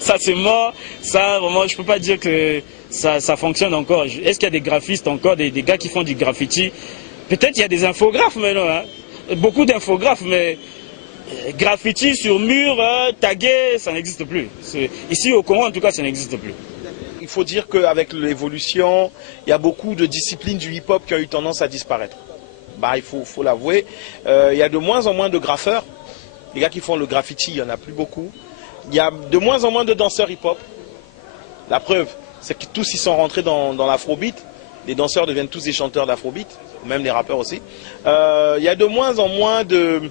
Ça, c'est mort. Ça, vraiment, je ne peux pas dire que ça fonctionne encore. Est-ce qu'il y a des graphistes encore, des gars qui font du graffiti? Peut-être il y a des infographes maintenant. Hein. Beaucoup d'infographes, mais graffiti sur mur, tagué, ça n'existe plus. Ici, au Congo, en tout cas, ça n'existe plus. Il faut dire qu'avec l'évolution, il y a beaucoup de disciplines du hip-hop qui ont eu tendance à disparaître. Bah, il faut l'avouer. Il y a de moins en moins de graffeurs. Les gars qui font le graffiti, il n'y en a plus beaucoup. Il y a de moins en moins de danseurs hip-hop. La preuve, c'est que tous ils sont rentrés dans l'afrobeat. Les danseurs deviennent tous des chanteurs d'afrobeat, même les rappeurs aussi. Il y a de moins en moins de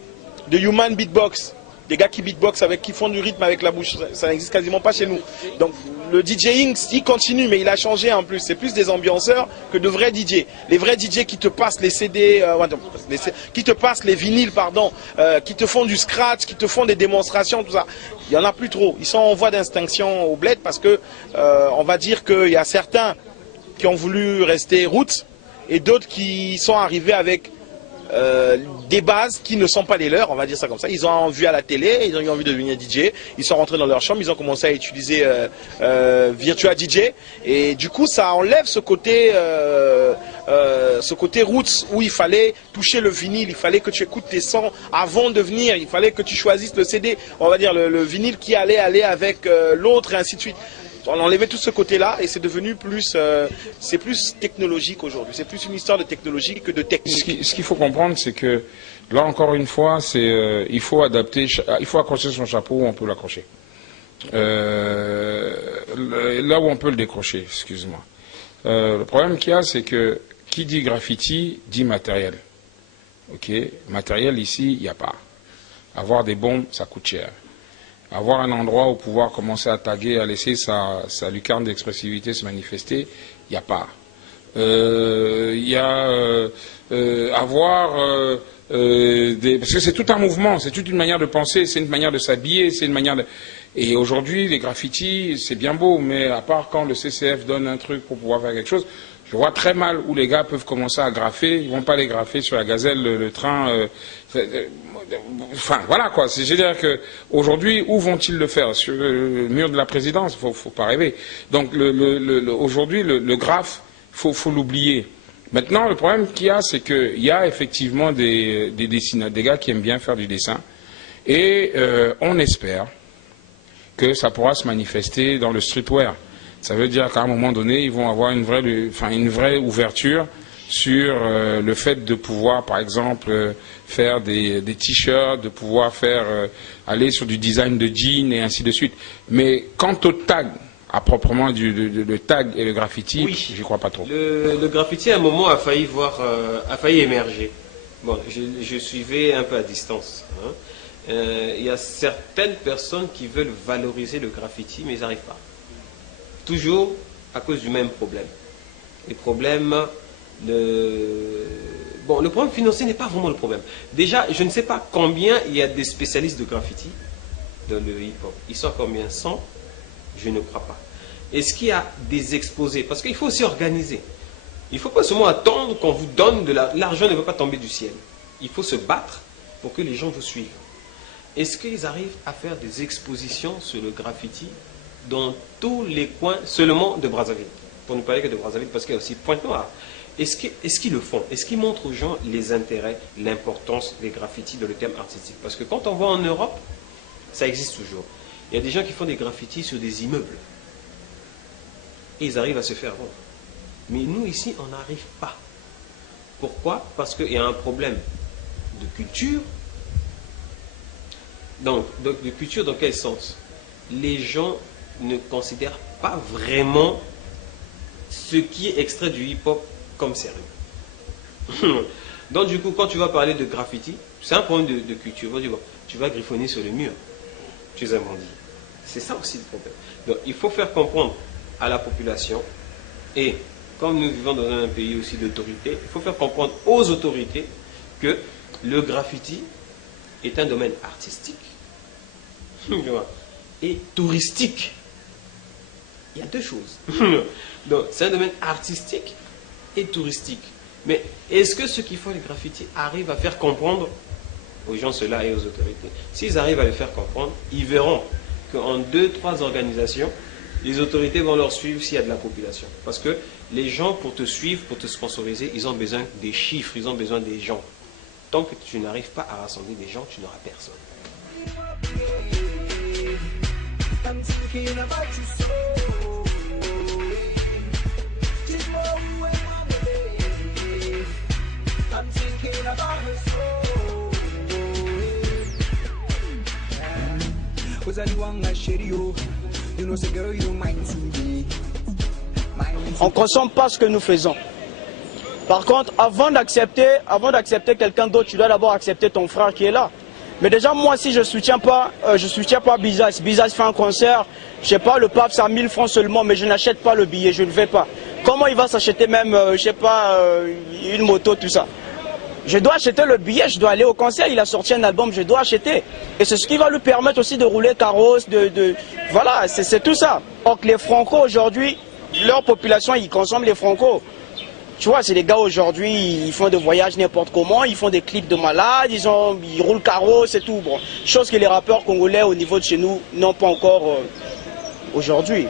human beatbox. Des gars qui beatbox, qui font du rythme avec la bouche. Ça n'existe quasiment pas chez nous. Donc le DJing, il continue, mais il a changé en plus. C'est plus des ambianceurs que de vrais DJ. Les vrais DJ qui te passent les CD, qui te passent les vinyles, pardon, qui te font du scratch, qui te font des démonstrations, tout ça. Il n'y en a plus trop. Ils sont en voie d'extinction au bled parce que, on va dire qu'il y a certains qui ont voulu rester roots et d'autres qui sont arrivés avec des bases qui ne sont pas les leurs, on va dire ça comme ça. Ils ont vu à la télé, ils ont eu envie de devenir DJ, ils sont rentrés dans leur chambre, ils ont commencé à utiliser Virtua DJ et du coup ça enlève ce côté roots où il fallait toucher le vinyle, il fallait que tu écoutes tes sons avant de venir, il fallait que tu choisisses le CD, on va dire le vinyle qui allait aller avec l'autre et ainsi de suite. On a enlevé tout ce côté-là et c'est devenu plus, c'est plus technologique aujourd'hui. C'est plus une histoire de technologie que de technique. Ce qu'il faut comprendre, c'est que là encore une fois, il faut adapter, il faut accrocher son chapeau où on peut l'accrocher. Là où on peut le décrocher, excuse-moi. Le problème qu'il y a, c'est que qui dit graffiti dit matériel. Ok, matériel ici, il n'y a pas. Avoir des bombes, ça coûte cher. Avoir un endroit où pouvoir commencer à taguer, à laisser sa lucarne d'expressivité se manifester, il n'y a pas. Il y a avoir parce que c'est tout un mouvement, c'est toute une manière de penser, c'est une manière de s'habiller, c'est une manière de... Et aujourd'hui, les graffitis, c'est bien beau, mais à part quand le CCF donne un truc pour pouvoir faire quelque chose, je vois très mal où les gars peuvent commencer à graffer. Ils ne vont pas les graffer sur la gazelle, le train. Enfin, voilà quoi. C'est-à-dire qu'aujourd'hui, où vont-ils le faire? Sur le mur de la présidence? Faut pas rêver. Donc aujourd'hui, le graphe, faut l'oublier. Maintenant, le problème qu'il y a, c'est qu'il y a effectivement des dessinateurs, des gars qui aiment bien faire du dessin. Et on espère que ça pourra se manifester dans le streetwear. Ça veut dire qu'à un moment donné, ils vont avoir une vraie ouverture sur le fait de pouvoir, par exemple, faire des t-shirts, de pouvoir aller sur du design de jeans et ainsi de suite. Mais quant au tag, à proprement le tag et le graffiti, oui, j'y crois pas trop. Le graffiti, à un moment, a failli émerger. Bon, je suivais un peu à distance. Hein. Il y a certaines personnes qui veulent valoriser le graffiti, mais ils n'arrivent pas. Toujours à cause du même problème. Le problème financier n'est pas vraiment le problème. Déjà, je ne sais pas combien il y a des spécialistes de graffiti dans le hip-hop. Ils sont combien? 100? Je ne crois pas. Est-ce qu'il y a des exposés? Parce qu'il faut aussi organiser. Il ne faut pas seulement attendre qu'on vous donne de l'argent. Ne peut pas tomber du ciel. Il faut se battre pour que les gens vous suivent. est-ce qu'ils arrivent à faire des expositions sur le graffiti dans tous les coins seulement de Brazzaville? Pour ne parler que de Brazzaville, parce qu'il y a aussi Pointe-Noire. Est-ce qu'ils le font? Est-ce qu'ils montrent aux gens les intérêts, l'importance des graffitis dans le thème artistique? Parce que quand on voit en Europe, ça existe toujours. Il y a des gens qui font des graffitis sur des immeubles. Et ils arrivent à se faire vendre. Mais nous, ici, on n'arrive pas. Pourquoi? Parce qu'il y a un problème de culture. Donc, de culture dans quel sens? Les gens ne considèrent pas vraiment ce qui est extrait du hip-hop comme sérieux. Donc du coup, quand tu vas parler de graffiti, c'est un problème de culture. Tu vas griffonner sur le mur. Tu es un bandit. C'est ça aussi le problème. Donc il faut faire comprendre à la population, et comme nous vivons dans un pays aussi d'autorité, il faut faire comprendre aux autorités que le graffiti est un domaine artistique et touristique. Il y a deux choses. Donc, c'est un domaine artistique et touristique. Mais est-ce que ceux qui font les graffitis arrivent à faire comprendre aux gens cela et aux autorités? S'ils arrivent à le faire comprendre, ils verront qu'en 2-3 organisations, les autorités vont leur suivre s'il y a de la population. Parce que les gens, pour te suivre, pour te sponsoriser, ils ont besoin des chiffres, ils ont besoin des gens. Tant que tu n'arrives pas à rassembler des gens, tu n'auras personne. On ne consomme pas ce que nous faisons. Par contre, avant d'accepter quelqu'un d'autre, tu dois d'abord accepter ton frère qui est là. Mais déjà, moi, si je soutiens pas Bizas. Bizas fait un concert, je sais pas, le pape, c'est à 1000 francs seulement, mais je n'achète pas le billet, je ne vais pas. Comment il va s'acheter même, je sais pas, une moto, tout ça? Je dois acheter le billet, je dois aller au concert, il a sorti un album, je dois acheter. Et c'est ce qui va lui permettre aussi de rouler carrosse, voilà, c'est tout ça. Donc les Franco aujourd'hui, leur population, ils consomment les Franco. Tu vois, c'est des gars aujourd'hui, ils font des voyages n'importe comment, ils font des clips de malades, ils roulent carrosse et tout. Bon, chose que les rappeurs congolais au niveau de chez nous n'ont pas encore aujourd'hui.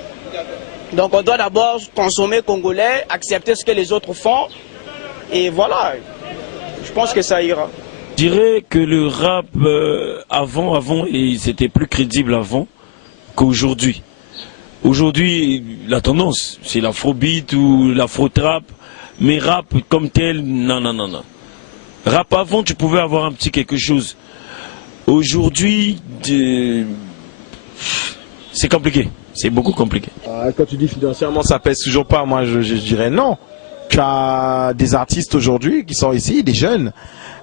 Donc on doit d'abord consommer congolais, accepter ce que les autres font, et voilà. Je pense que ça ira. Je dirais que le rap avant, et c'était plus crédible avant qu'aujourd'hui. Aujourd'hui, la tendance, c'est l'afrobeat ou l'afro-trap, mais rap comme tel, non. Rap avant, tu pouvais avoir un petit quelque chose. Aujourd'hui, c'est compliqué, c'est beaucoup compliqué. Quand tu dis financièrement, ça pèse toujours pas, moi je dirais non. Tu as des artistes aujourd'hui qui sont ici, des jeunes,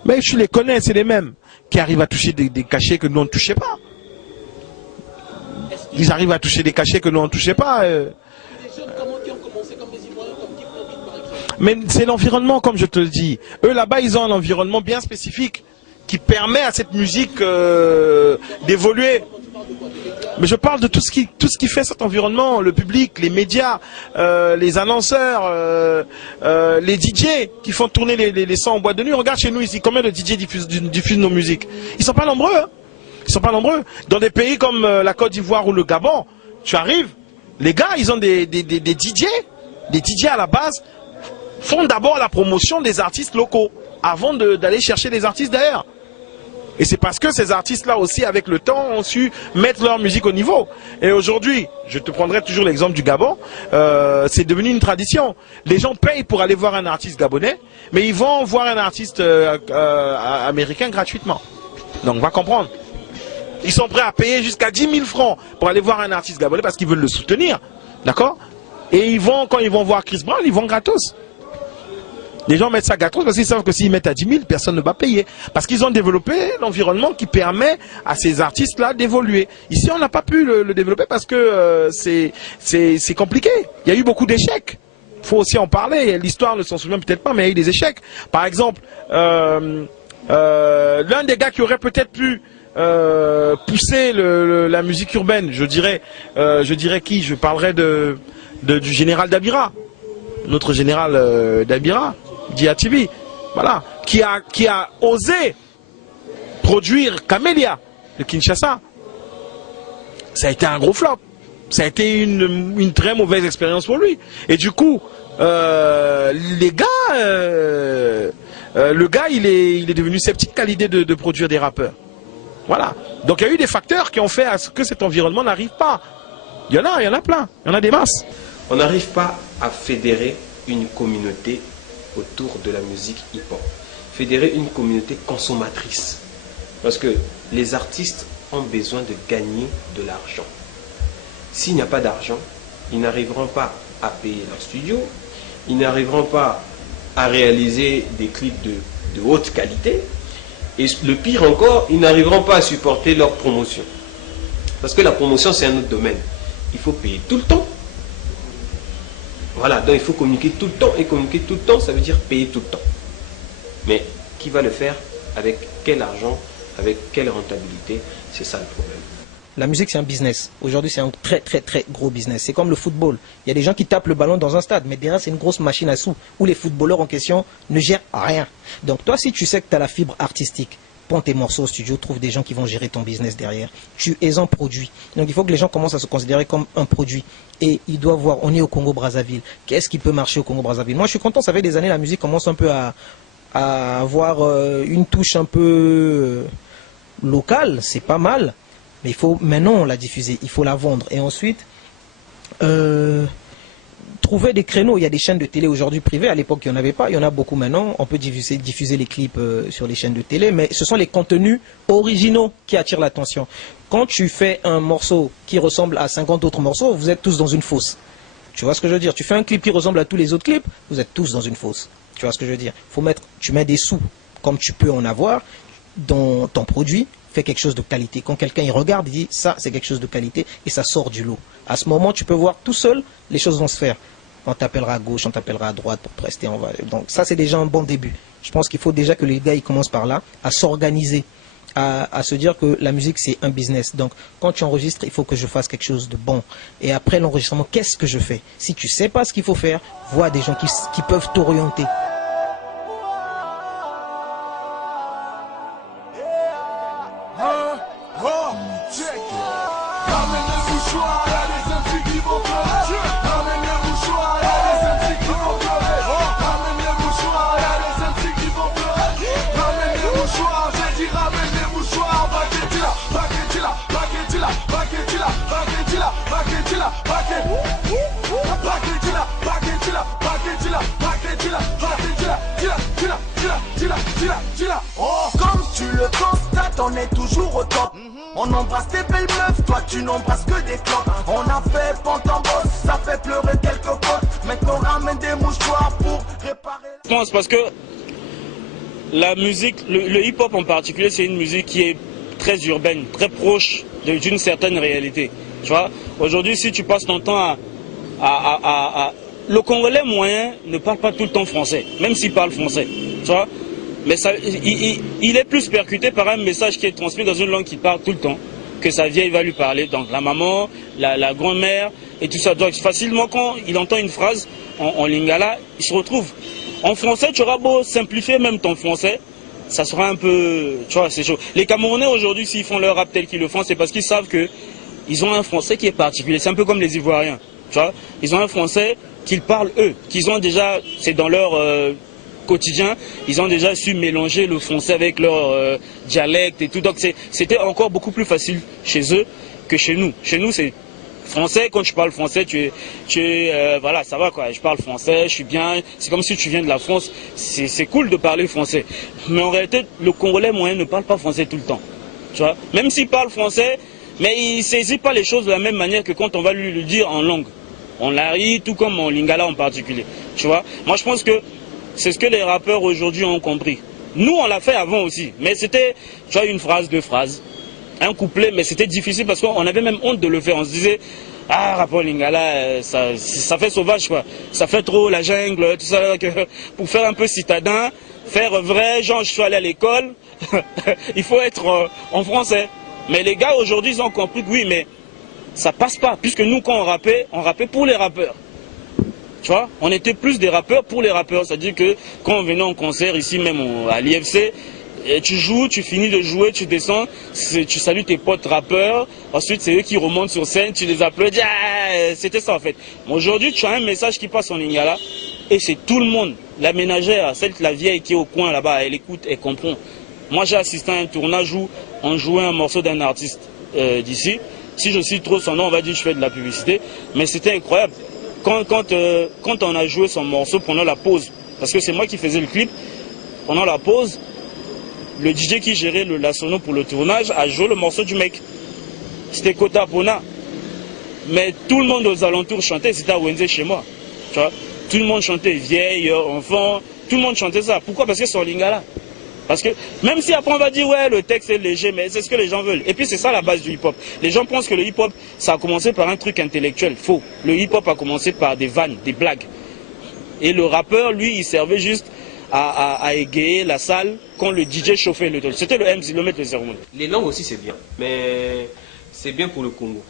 mais tu les connais, c'est les mêmes, qui arrivent à toucher des cachets que nous on ne touchait pas. Ils arrivent à toucher des cachets que nous on ne touchait pas. Mais c'est l'environnement, comme je te le dis. Eux là-bas, ils ont un environnement bien spécifique qui permet à cette musique d'évoluer. Mais je parle de tout ce qui fait cet environnement, le public, les médias, les annonceurs, les DJ qui font tourner les sons en boîte de nuit. Regarde chez nous ici, combien de DJ diffusent nos musiques? Ils sont pas nombreux, hein. Ils sont pas nombreux. Dans des pays comme la Côte d'Ivoire ou le Gabon, tu arrives, les gars, ils ont des DJ à la base, font d'abord la promotion des artistes locaux avant d'aller chercher des artistes d'ailleurs. Et c'est parce que ces artistes-là aussi, avec le temps, ont su mettre leur musique au niveau. Et aujourd'hui, je te prendrai toujours l'exemple du Gabon, c'est devenu une tradition. Les gens payent pour aller voir un artiste gabonais, mais ils vont voir un artiste américain gratuitement. Donc, on va comprendre. Ils sont prêts à payer jusqu'à 10 000 francs pour aller voir un artiste gabonais parce qu'ils veulent le soutenir. D'accord? Et quand ils vont voir Chris Brown, ils vont gratos. Les gens mettent ça gratos parce qu'ils savent que s'ils mettent à 10 000, personne ne va payer. Parce qu'ils ont développé l'environnement qui permet à ces artistes-là d'évoluer. Ici, on n'a pas pu le développer parce que c'est compliqué. Il y a eu beaucoup d'échecs. Il faut aussi en parler. L'histoire ne s'en souvient peut-être pas, mais il y a eu des échecs. Par exemple, l'un des gars qui aurait peut-être pu pousser la musique urbaine, je dirais qui? Je parlerai du général Dabira, notre général Dabira, Dia TV, voilà, qui a osé produire Camélia, de Kinshasa. Ça a été un gros flop. Ça a été une très mauvaise expérience pour lui. Et du coup, les gars, le gars, il est devenu sceptique à l'idée de produire des rappeurs. Voilà. Donc il y a eu des facteurs qui ont fait à ce que cet environnement n'arrive pas. Il y en a plein. Il y en a des masses. On n'arrive pas à fédérer une communauté autour de la musique hip-hop. Fédérer une communauté consommatrice. Parce que les artistes ont besoin de gagner de l'argent. S'il n'y a pas d'argent, ils n'arriveront pas à payer leur studio, ils n'arriveront pas à réaliser des clips de haute qualité, et le pire encore, ils n'arriveront pas à supporter leur promotion. Parce que la promotion, c'est un autre domaine. Il faut payer tout le temps. Voilà, donc il faut communiquer tout le temps, et communiquer tout le temps, ça veut dire payer tout le temps. Mais qui va le faire? Avec quel argent? Avec quelle rentabilité? C'est ça le problème. La musique, c'est un business. Aujourd'hui, c'est un très, très, très gros business. C'est comme le football. Il y a des gens qui tapent le ballon dans un stade, mais derrière, c'est une grosse machine à sous, où les footballeurs en question ne gèrent rien. Donc toi, si tu sais que tu as la fibre artistique, prends tes morceaux au studio, trouve des gens qui vont gérer ton business derrière. Tu es un produit. Donc il faut que les gens commencent à se considérer comme un produit. Et ils doivent voir, on est au Congo-Brazzaville. Qu'est-ce qui peut marcher au Congo-Brazzaville? Moi, je suis content, ça fait des années, la musique commence un peu à avoir une touche un peu locale. C'est pas mal. Mais il faut maintenant la diffuser, il faut la vendre. Et ensuite, trouver des créneaux. Il y a des chaînes de télé aujourd'hui privées. À l'époque, il n'y en avait pas. Il y en a beaucoup maintenant. On peut diffuser les clips sur les chaînes de télé. Mais ce sont les contenus originaux qui attirent l'attention. Quand tu fais un morceau qui ressemble à 50 autres morceaux, vous êtes tous dans une fosse. Tu vois ce que je veux dire? Tu fais un clip qui ressemble à tous les autres clips, vous êtes tous dans une fosse. Tu vois ce que je veux dire? Tu mets des sous, comme tu peux en avoir, dans ton produit. Fais quelque chose de qualité. Quand quelqu'un il regarde, il dit ça c'est quelque chose de qualité et ça sort du lot. À ce moment, tu peux voir tout seul, les choses vont se faire. On t'appellera à gauche, on t'appellera à droite pour prester. Donc ça c'est déjà un bon début. Je pense qu'il faut déjà que les gars ils commencent par là, à s'organiser, à se dire que la musique c'est un business. Donc quand tu enregistres, il faut que je fasse quelque chose de bon. Et après l'enregistrement, qu'est-ce que je fais? Si tu sais pas ce qu'il faut faire, vois des gens qui peuvent t'orienter. Comme tu le constates, on est toujours au top. On embrasse des belles meufs, toi tu n'embrasses que des clopes. On a fait Pantambos, ça fait pleurer quelques potes. Maintenant on ramène des mouchoirs pour réparer. Je pense parce que la musique, le hip-hop en particulier, c'est une musique qui est très urbaine, très proche d'une certaine réalité. Tu vois, aujourd'hui, si tu passes ton temps le Congolais moyen ne parle pas tout le temps français, même s'il parle français. Tu vois, mais ça, il est plus percuté par un message qui est transmis dans une langue qu'il parle tout le temps, que sa vieille va lui parler. Donc la maman, la grand-mère et tout ça. Donc facilement, quand il entend une phrase en lingala, il se retrouve. En français, tu auras beau simplifier même ton français, ça sera un peu, tu vois, c'est chaud. Les Camerounais aujourd'hui, s'ils font leur rap tel qu'ils le font, c'est parce qu'ils savent qu'ils ont un français qui est particulier. C'est un peu comme les Ivoiriens, tu vois. Ils ont un français qu'ils parlent eux, qu'ils ont déjà, c'est dans leur quotidien, ils ont déjà su mélanger le français avec leur dialecte et tout. Donc c'était encore beaucoup plus facile chez eux que chez nous. Chez nous, c'est français, quand tu parles français, voilà, ça va quoi, je parle français, je suis bien, c'est comme si tu viens de la France, c'est cool de parler français. Mais en réalité, le Congolais moyen ne parle pas français tout le temps, tu vois. Même s'il parle français, mais il ne saisit pas les choses de la même manière que quand on va lui le dire en langue. On l'arie, tout comme en lingala en particulier, tu vois. Moi, je pense que c'est ce que les rappeurs aujourd'hui ont compris. Nous, on l'a fait avant aussi, mais c'était, tu vois, une phrase, deux phrases. Un couplet, mais c'était difficile parce qu'on avait même honte de le faire. On se disait, ah, rapport lingala, ça fait sauvage, quoi. Ça fait trop la jungle, tout ça. Pour faire un peu citadin, faire vrai, genre, je suis allé à l'école, il faut être en français. Mais les gars, aujourd'hui, ils ont compris que oui, mais ça passe pas. Puisque nous, quand on rappait pour les rappeurs. Tu vois, on était plus des rappeurs pour les rappeurs. C'est-à-dire que quand on venait en concert, ici même à l'IFC, Et tu joues, tu finis de jouer, tu descends, tu salues tes potes rappeurs, ensuite c'est eux qui remontent sur scène, tu les applaudis, c'était ça en fait. Mais aujourd'hui, tu as un message qui passe en lingala, et c'est tout le monde, la ménagère, la vieille qui est au coin là-bas, elle écoute, elle comprend. Moi j'ai assisté à un tournage où on jouait un morceau d'un artiste d'ici. Si je cite trop son nom, on va dire que je fais de la publicité, mais c'était incroyable. Quand on a joué son morceau pendant la pause, parce que c'est moi qui faisais le clip, pendant la pause, le DJ qui gérait la sono pour le tournage a joué le morceau du mec. C'était Kota Pona. Mais tout le monde aux alentours chantait, c'était à Wenze chez moi. Tu vois? Tout le monde chantait, vieille, enfant, tout le monde chantait ça. Pourquoi? Parce que c'est en lingala. Parce que même si après on va dire ouais le texte est léger, mais c'est ce que les gens veulent. Et puis c'est ça la base du hip-hop. Les gens pensent que le hip-hop ça a commencé par un truc intellectuel. Faux. Le hip-hop a commencé par des vannes, des blagues. Et le rappeur, lui, il servait juste à égayer la salle quand le DJ chauffait le truc. C'était le MC, le maître de cérémonie. Les langues aussi c'est bien, mais c'est bien pour le Congo.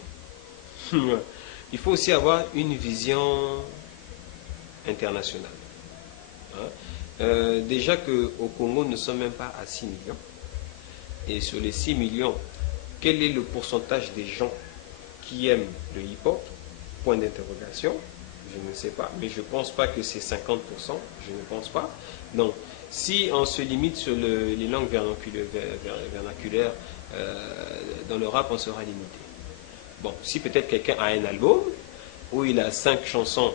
Il faut aussi avoir une vision internationale. Déjà qu'au Congo, nous ne sommes même pas à 6 millions. Et sur les 6 millions, quel est le pourcentage des gens qui aiment le hip-hop? Point d'interrogation. Je ne sais pas, mais je ne pense pas que c'est 50%, je ne pense pas. Donc, si on se limite sur les langues vernaculaires, dans le rap, on sera limité. Bon, si peut-être quelqu'un a un album où il a 5 chansons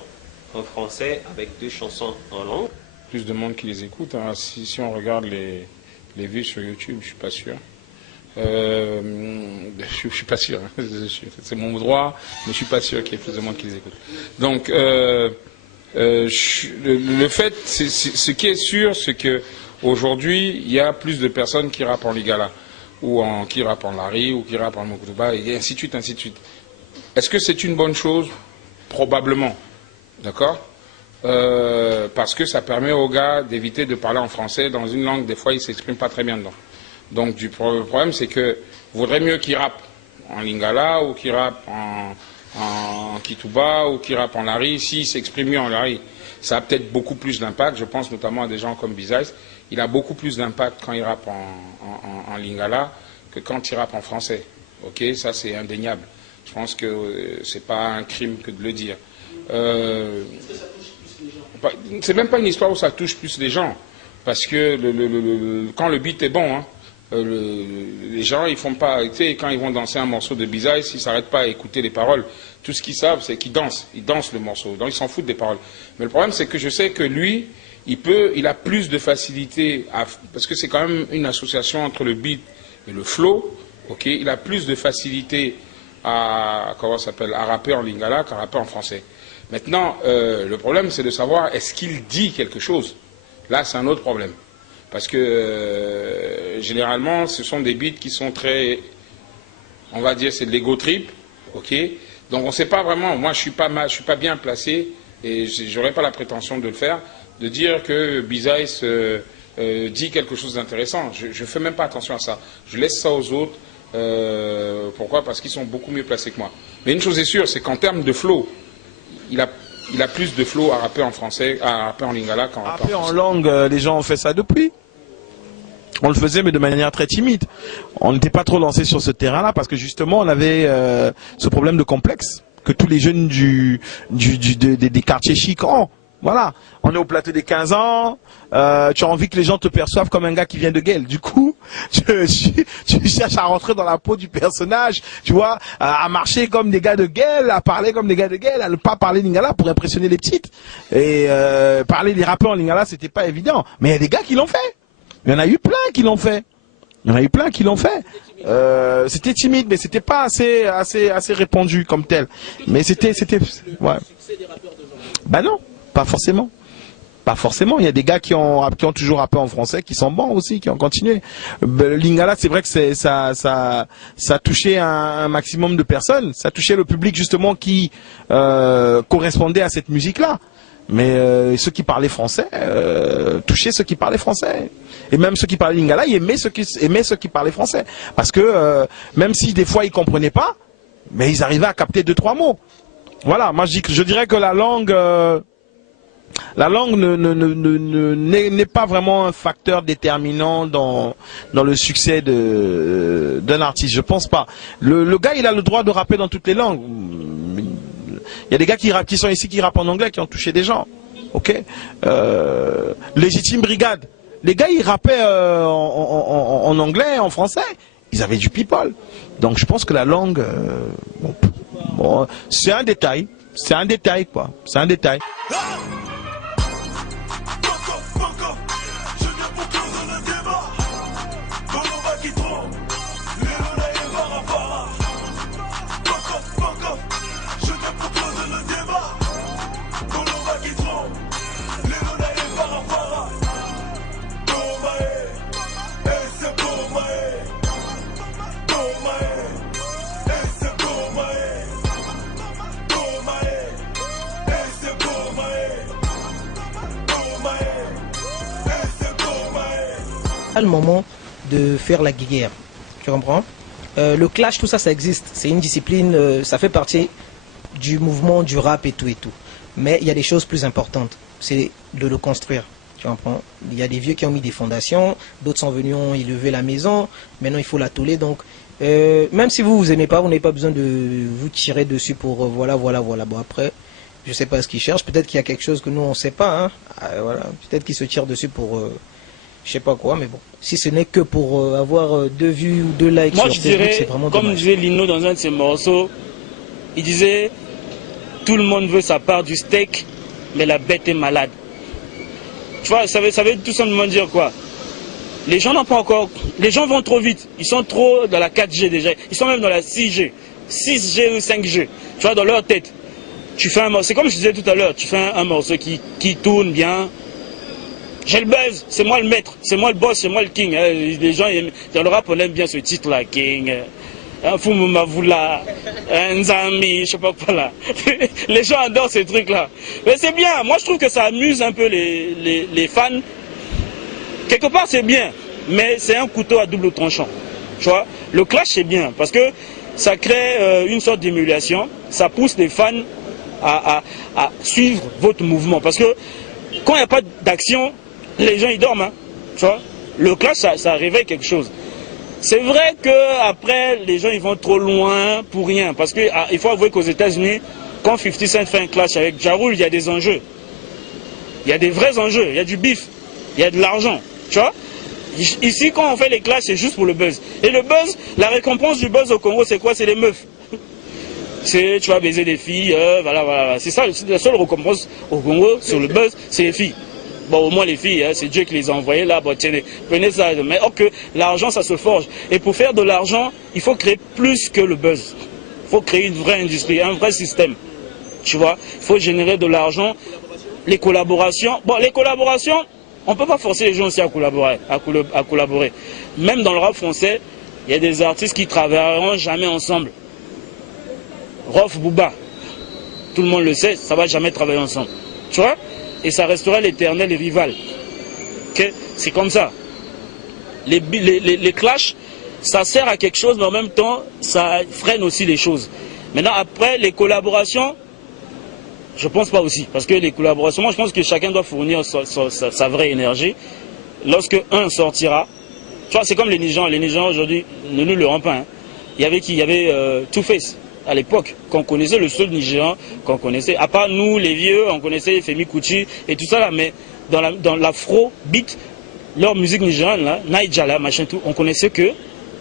en français avec 2 chansons en langue. Plus de monde qui les écoute. Hein. Si on regarde les vues sur YouTube, je ne suis pas sûr. Je suis pas sûr, hein. C'est mon droit, mais je suis pas sûr qu'il y ait plus de monde qui les écoute. Donc, le fait, ce qui est sûr, c'est que aujourd'hui, il y a plus de personnes qui rappent en lingala, ou qui rappent en lari, ou qui rappent en mokutuba, et ainsi de suite, ainsi de suite. Est-ce que c'est une bonne chose? Probablement, d'accord? Parce que ça permet aux gars d'éviter de parler en français dans une langue, des fois, ils ne s'expriment pas très bien dedans. Donc le problème, c'est que vaudrait mieux qu'ils rappent en lingala ou qu'ils rappent en kituba ou qu'ils rappent en lari. S'ils s'expriment mieux en lari, ça a peut-être beaucoup plus d'impact. Je pense notamment à des gens comme Bizaïs. Il a beaucoup plus d'impact quand il rappe en lingala que quand il rappe en français. Ok, ça c'est indéniable. Je pense que c'est pas un crime que de le dire. C'est même pas une histoire où ça touche plus les gens. Parce que quand le beat est bon, hein, les gens, ils font pas, tu sais, quand ils vont danser un morceau de Bizaïs, ils ne s'arrêtent pas à écouter les paroles. Tout ce qu'ils savent, c'est qu'ils dansent. Ils dansent le morceau. Donc, ils s'en foutent des paroles. Mais le problème, c'est que je sais que lui, il a plus de facilité, parce que c'est quand même une association entre le beat et le flow. Ok, il a plus de facilité à rapper en lingala qu'à rapper en français. Maintenant, le problème, c'est de savoir, est-ce qu'il dit quelque chose? Là, c'est un autre problème. Parce que généralement, ce sont des beats qui sont très, on va dire, c'est de l'ego trip, ok. Donc on ne sait pas vraiment. Moi, je suis pas bien placé et j'aurais pas la prétention de le faire, de dire que Bizaïs dit quelque chose d'intéressant. Je fais même pas attention à ça. Je laisse ça aux autres. Pourquoi? Parce qu'ils sont beaucoup mieux placés que moi. Mais une chose est sûre, c'est qu'en termes de flow, il a plus de flow à rapper en français, à rapper en lingala qu'en rapper en français. En langue, les gens ont fait ça depuis. On le faisait, mais de manière très timide. On n'était pas trop lancé sur ce terrain-là parce que justement, on avait ce problème de complexe que tous les jeunes des quartiers chics ont. Voilà, on est au plateau des 15 ans, tu as envie que les gens te perçoivent comme un gars qui vient de Guel. Du coup, tu cherches à rentrer dans la peau du personnage, tu vois, à marcher comme des gars de Guel, à parler comme des gars de Guel, à ne pas parler lingala pour impressionner les petites. Et parler des rappeurs en lingala, c'était pas évident. Mais il y a des gars qui l'ont fait. Il y en a eu plein qui l'ont fait. C'était timide, mais c'était pas assez répandu comme tel. Mais c'était, ouais. Bah non. Pas forcément. Pas forcément. Il y a des gars qui ont toujours rappé en français, qui sont bons aussi, qui ont continué. Le lingala, c'est vrai que ça touchait un maximum de personnes. Ça touchait le public justement qui correspondait à cette musique-là. Mais ceux qui parlaient français touchaient ceux qui parlaient français. Et même ceux qui parlaient lingala, ils aimaient ceux qui parlaient français. Parce que même si des fois ils comprenaient pas, mais ils arrivaient à capter 2-3 mots. Voilà. Moi je dirais que la langue La langue n'est pas vraiment un facteur déterminant dans le succès d'un artiste, je pense pas. Le gars, il a le droit de rapper dans toutes les langues. Il y a des gars qui sont ici, qui rappent en anglais, qui ont touché des gens. Ok. Légitime Brigade. Les gars, ils rappaient en anglais, en français. Ils avaient du people. Donc je pense que la langue, bon, c'est un détail. C'est un détail, quoi. C'est un détail. Le moment de faire la guerre, tu comprends? Le clash, tout ça, ça existe. C'est une discipline, ça fait partie du mouvement du rap et tout et tout. Mais il y a des choses plus importantes, c'est de le construire. Tu comprends? Il y a des vieux qui ont mis des fondations, d'autres sont venus, ont élevé la maison. Maintenant, il faut la touler. Donc, même si vous aimez pas, vous n'avez pas besoin de vous tirer dessus pour voilà. Bon, après, je sais pas ce qu'ils cherchent. Peut-être qu'il y a quelque chose que nous on sait pas. Hein. Voilà. Peut-être qu'ils se tirent dessus pour je sais pas quoi, mais bon. Si ce n'est que pour avoir 2 vues ou 2 likes moi, sur Facebook, c'est vraiment dommage. Comme disait Lino dans un de ses morceaux, il disait tout le monde veut sa part du steak, mais la bête est malade. Tu vois, ça veut tout simplement dire quoi? Les gens n'ont pas encore... Les gens vont trop vite. Ils sont trop dans la 4G déjà. Ils sont même dans la 6G. 6G ou 5G. Tu vois, dans leur tête. Tu fais un morceau... C'est comme je disais tout à l'heure. Tu fais un morceau qui tourne bien. J'ai le buzz. C'est moi le maître. C'est moi le boss. C'est moi le king. Les gens, dans le rap, on aime bien ce titre-là. King. Un Fumumavula. Un Nzami. Je sais pas quoi là. Les gens adorent ces trucs-là. Mais c'est bien. Moi, je trouve que ça amuse un peu les fans. Quelque part, c'est bien, mais c'est un couteau à double tranchant. Tu vois, le clash, c'est bien, parce que ça crée une sorte d'émulation, ça pousse les fans à suivre votre mouvement. Parce que quand il n'y a pas d'action, les gens, ils dorment. Hein, tu vois, le clash, ça réveille quelque chose. C'est vrai qu'après, les gens, ils vont trop loin pour rien. Parce qu'il faut avouer qu'aux États-Unis, quand 50 Cent fait un clash avec Ja Rule, il y a des enjeux. Il y a des vrais enjeux, il y a du bif, il y a de l'argent. Tu vois, ici quand on fait les clashs, c'est juste pour le buzz. Et le buzz, la récompense du buzz au Congo, c'est quoi? C'est les meufs. C'est, tu vas baiser des filles, voilà. C'est ça, la seule récompense au Congo sur le buzz, c'est les filles. Bon, au moins les filles, hein, c'est Dieu qui les a envoyées là, bon, tiens, prenez ça. Mais or que l'argent, ça se forge. Et pour faire de l'argent, il faut créer plus que le buzz. Il faut créer une vraie industrie, un vrai système. Tu vois, il faut générer de l'argent. Les collaborations, on ne peut pas forcer les gens aussi à collaborer. Même dans le rap français, il y a des artistes qui ne travailleront jamais ensemble. Rof, Booba, tout le monde le sait, ça ne va jamais travailler ensemble. Tu vois? Et ça restera l'éternel rival. Okay? C'est comme ça. Les clashs, ça sert à quelque chose, mais en même temps, ça freine aussi les choses. Maintenant, après, les collaborations, je pense pas aussi, parce que les collaborations, moi je pense que chacun doit fournir sa vraie énergie. Lorsque un sortira, tu vois, c'est comme les Nigérians aujourd'hui, ne nous le rend pas. Hein. Il y avait qui? Il y avait Two-Face à l'époque, qu'on connaissait, le seul Nigérian qu'on connaissait. À part nous, les vieux, on connaissait Femi Kuti et tout ça là, mais dans l'afro-beat, leur musique nigériane là, Naijala, machin tout, on connaissait que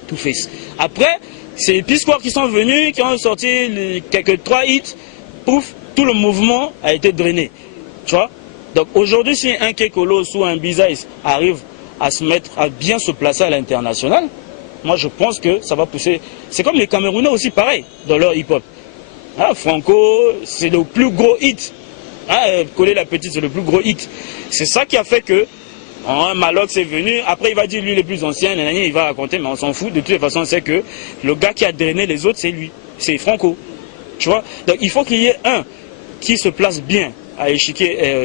Two-Face. Après, c'est les P-Square qui sont venus, qui ont sorti quelques 3 hits, pouf, tout le mouvement a été drainé. Tu vois? Donc aujourd'hui, si un Kekolo ou un Bizaïs arrive à bien se placer à l'international, moi je pense que ça va pousser. C'est comme les Camerounais aussi, pareil, dans leur hip-hop. Ah, Franco, c'est le plus gros hit. Ah, Collé la Petite, c'est le plus gros hit. C'est ça qui a fait que Malox est venu. Après, il va dire lui, il est plus ancien, il va raconter, mais on s'en fout. De toute façon, c'est que le gars qui a drainé les autres, c'est lui. C'est Franco. Tu vois? Donc il faut qu'il y ait un qui se place bien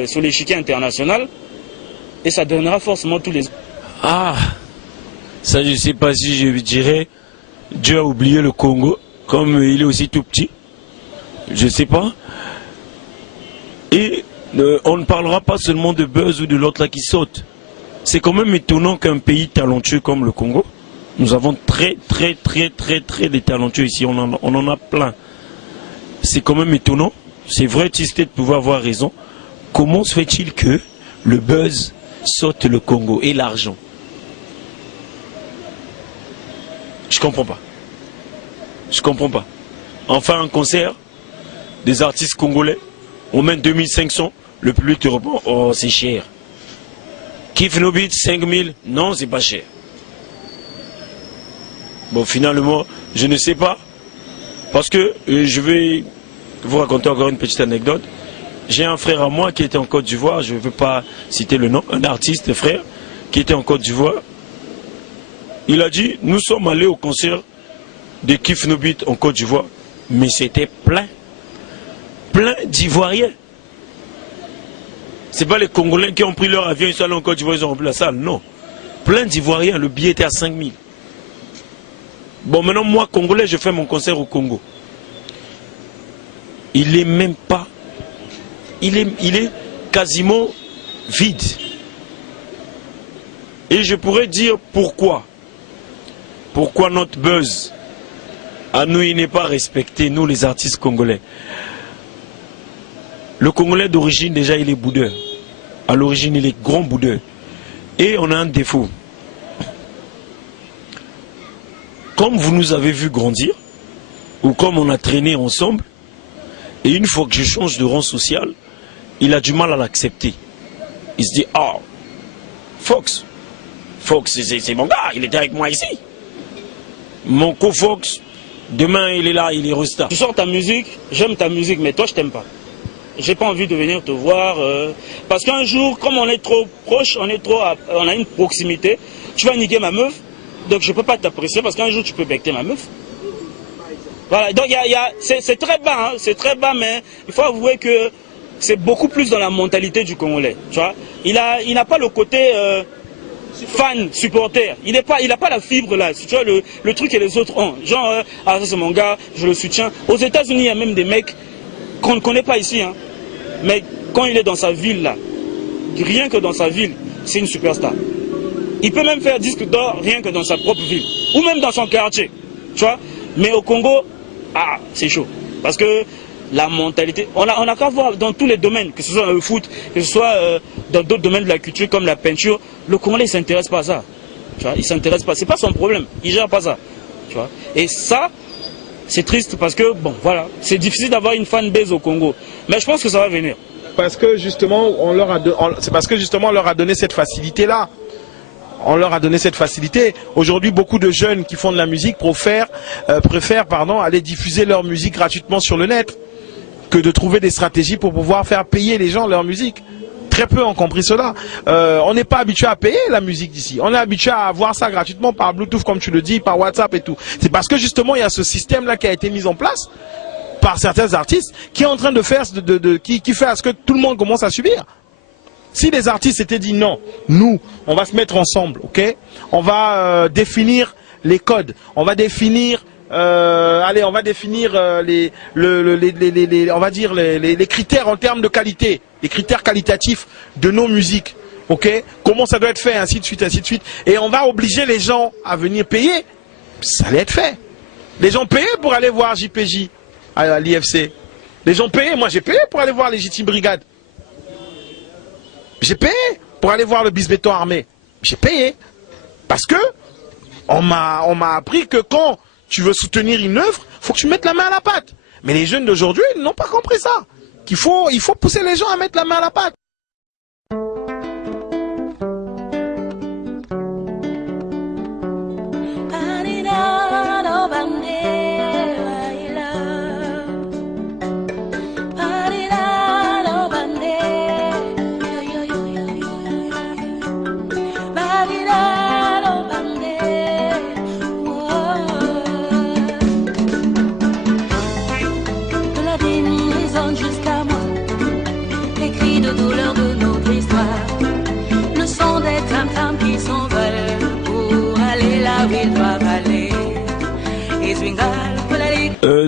sur l'échiquier international, et ça donnera forcément tous les... Ah, ça je ne sais pas si je dirais, Dieu a oublié le Congo, comme il est aussi tout petit, je ne sais pas. Et on ne parlera pas seulement de buzz ou de l'autre là qui saute. C'est quand même étonnant qu'un pays talentueux comme le Congo, nous avons très des talentueux ici, on en a plein. C'est quand même étonnant, c'est vrai, Tistet pouvait avoir raison. Comment se fait-il que le buzz saute le Congo et l'argent? Je comprends pas. Je comprends pas. Enfin, un concert des artistes congolais, on met 2500, le public te répond, oh c'est cher. Kif No Beat, 5000, non c'est pas cher. Bon, finalement, je ne sais pas, parce que je vais vous raconter encore une petite anecdote. J'ai un frère à moi qui était en Côte d'Ivoire, je ne veux pas citer le nom, un artiste frère qui était en Côte d'Ivoire. Il a dit, nous sommes allés au concert de Kif No Beat en Côte d'Ivoire, mais c'était plein d'Ivoiriens. C'est pas les Congolais qui ont pris leur avion, ils sont allés en Côte d'Ivoire, ils ont rempli la salle, non. Plein d'Ivoiriens, le billet était à 5000. Bon, maintenant, moi, Congolais, je fais mon concert au Congo. Il est même pas... Il est quasiment vide. Et je pourrais dire pourquoi. Pourquoi notre buzz à nous, il n'est pas respecté, nous les artistes congolais. Le Congolais d'origine, déjà, il est boudeur. À l'origine, il est grand boudeur. Et on a un défaut. Comme vous nous avez vu grandir, ou comme on a traîné ensemble, et une fois que je change de rang social, il a du mal à l'accepter. Il se dit, ah, Fox, c'est mon gars, il était avec moi ici. Mon co-Fox, demain il est là, il est resta. Tu sors ta musique, j'aime ta musique, mais toi je t'aime pas. J'ai pas envie de venir te voir, parce qu'un jour, comme on est trop proche, on a une proximité, tu vas niquer ma meuf, donc je peux pas t'apprécier, parce qu'un jour tu peux becter ma meuf. Voilà, donc c'est très bas, hein, c'est très bas, mais il faut avouer que c'est beaucoup plus dans la mentalité du Congolais. Tu vois, il n'a pas le côté fan, supporter. Il n'a pas la fibre là. Tu vois, le truc que les autres ont. Genre, ah ça c'est mon gars, je le soutiens. Aux États-Unis, il y a même des mecs qu'on ne connaît pas ici. Hein. Mais quand il est dans sa ville là, rien que dans sa ville, c'est une superstar. Il peut même faire disque d'or rien que dans sa propre ville. Ou même dans son quartier. Tu vois. Mais au Congo, ah, c'est chaud. Parce que la mentalité, on a qu'à voir dans tous les domaines, que ce soit dans le foot, que ce soit dans d'autres domaines de la culture comme la peinture, le Congolais ne s'intéresse pas à ça. Tu vois, il ne s'intéresse pas, c'est pas son problème, il ne gère pas ça. Tu vois. Et ça, c'est triste parce que, bon, voilà, c'est difficile d'avoir une fanbase au Congo. Mais je pense que ça va venir. Parce que justement, c'est parce que justement on leur a donné cette facilité-là. On leur a donné cette facilité. Aujourd'hui, beaucoup de jeunes qui font de la musique préfèrent aller diffuser leur musique gratuitement sur le net que de trouver des stratégies pour pouvoir faire payer les gens leur musique. Très peu ont compris cela. On n'est pas habitué à payer la musique d'ici. On est habitué à avoir ça gratuitement par Bluetooth, comme tu le dis, par WhatsApp et tout. C'est parce que justement, il y a ce système-là qui a été mis en place par certains artistes qui est en train de faire, qui fait à ce que tout le monde commence à subir. Si les artistes s'étaient dit non, nous, on va se mettre ensemble, ok? On va définir les codes, on va définir, on va définir les critères en termes de qualité, les critères qualitatifs de nos musiques, ok? Comment ça doit être fait, ainsi de suite, et on va obliger les gens à venir payer. Ça allait être fait. Les gens payaient pour aller voir JPJ à l'IFC. Les gens payaient, moi j'ai payé pour aller voir les Légitime Brigade. J'ai payé pour aller voir le Bisbéton armé. J'ai payé. Parce que on m'a appris que quand tu veux soutenir une œuvre, il faut que tu mettes la main à la pâte. Mais les jeunes d'aujourd'hui n'ont pas compris ça. Il faut pousser les gens à mettre la main à la pâte.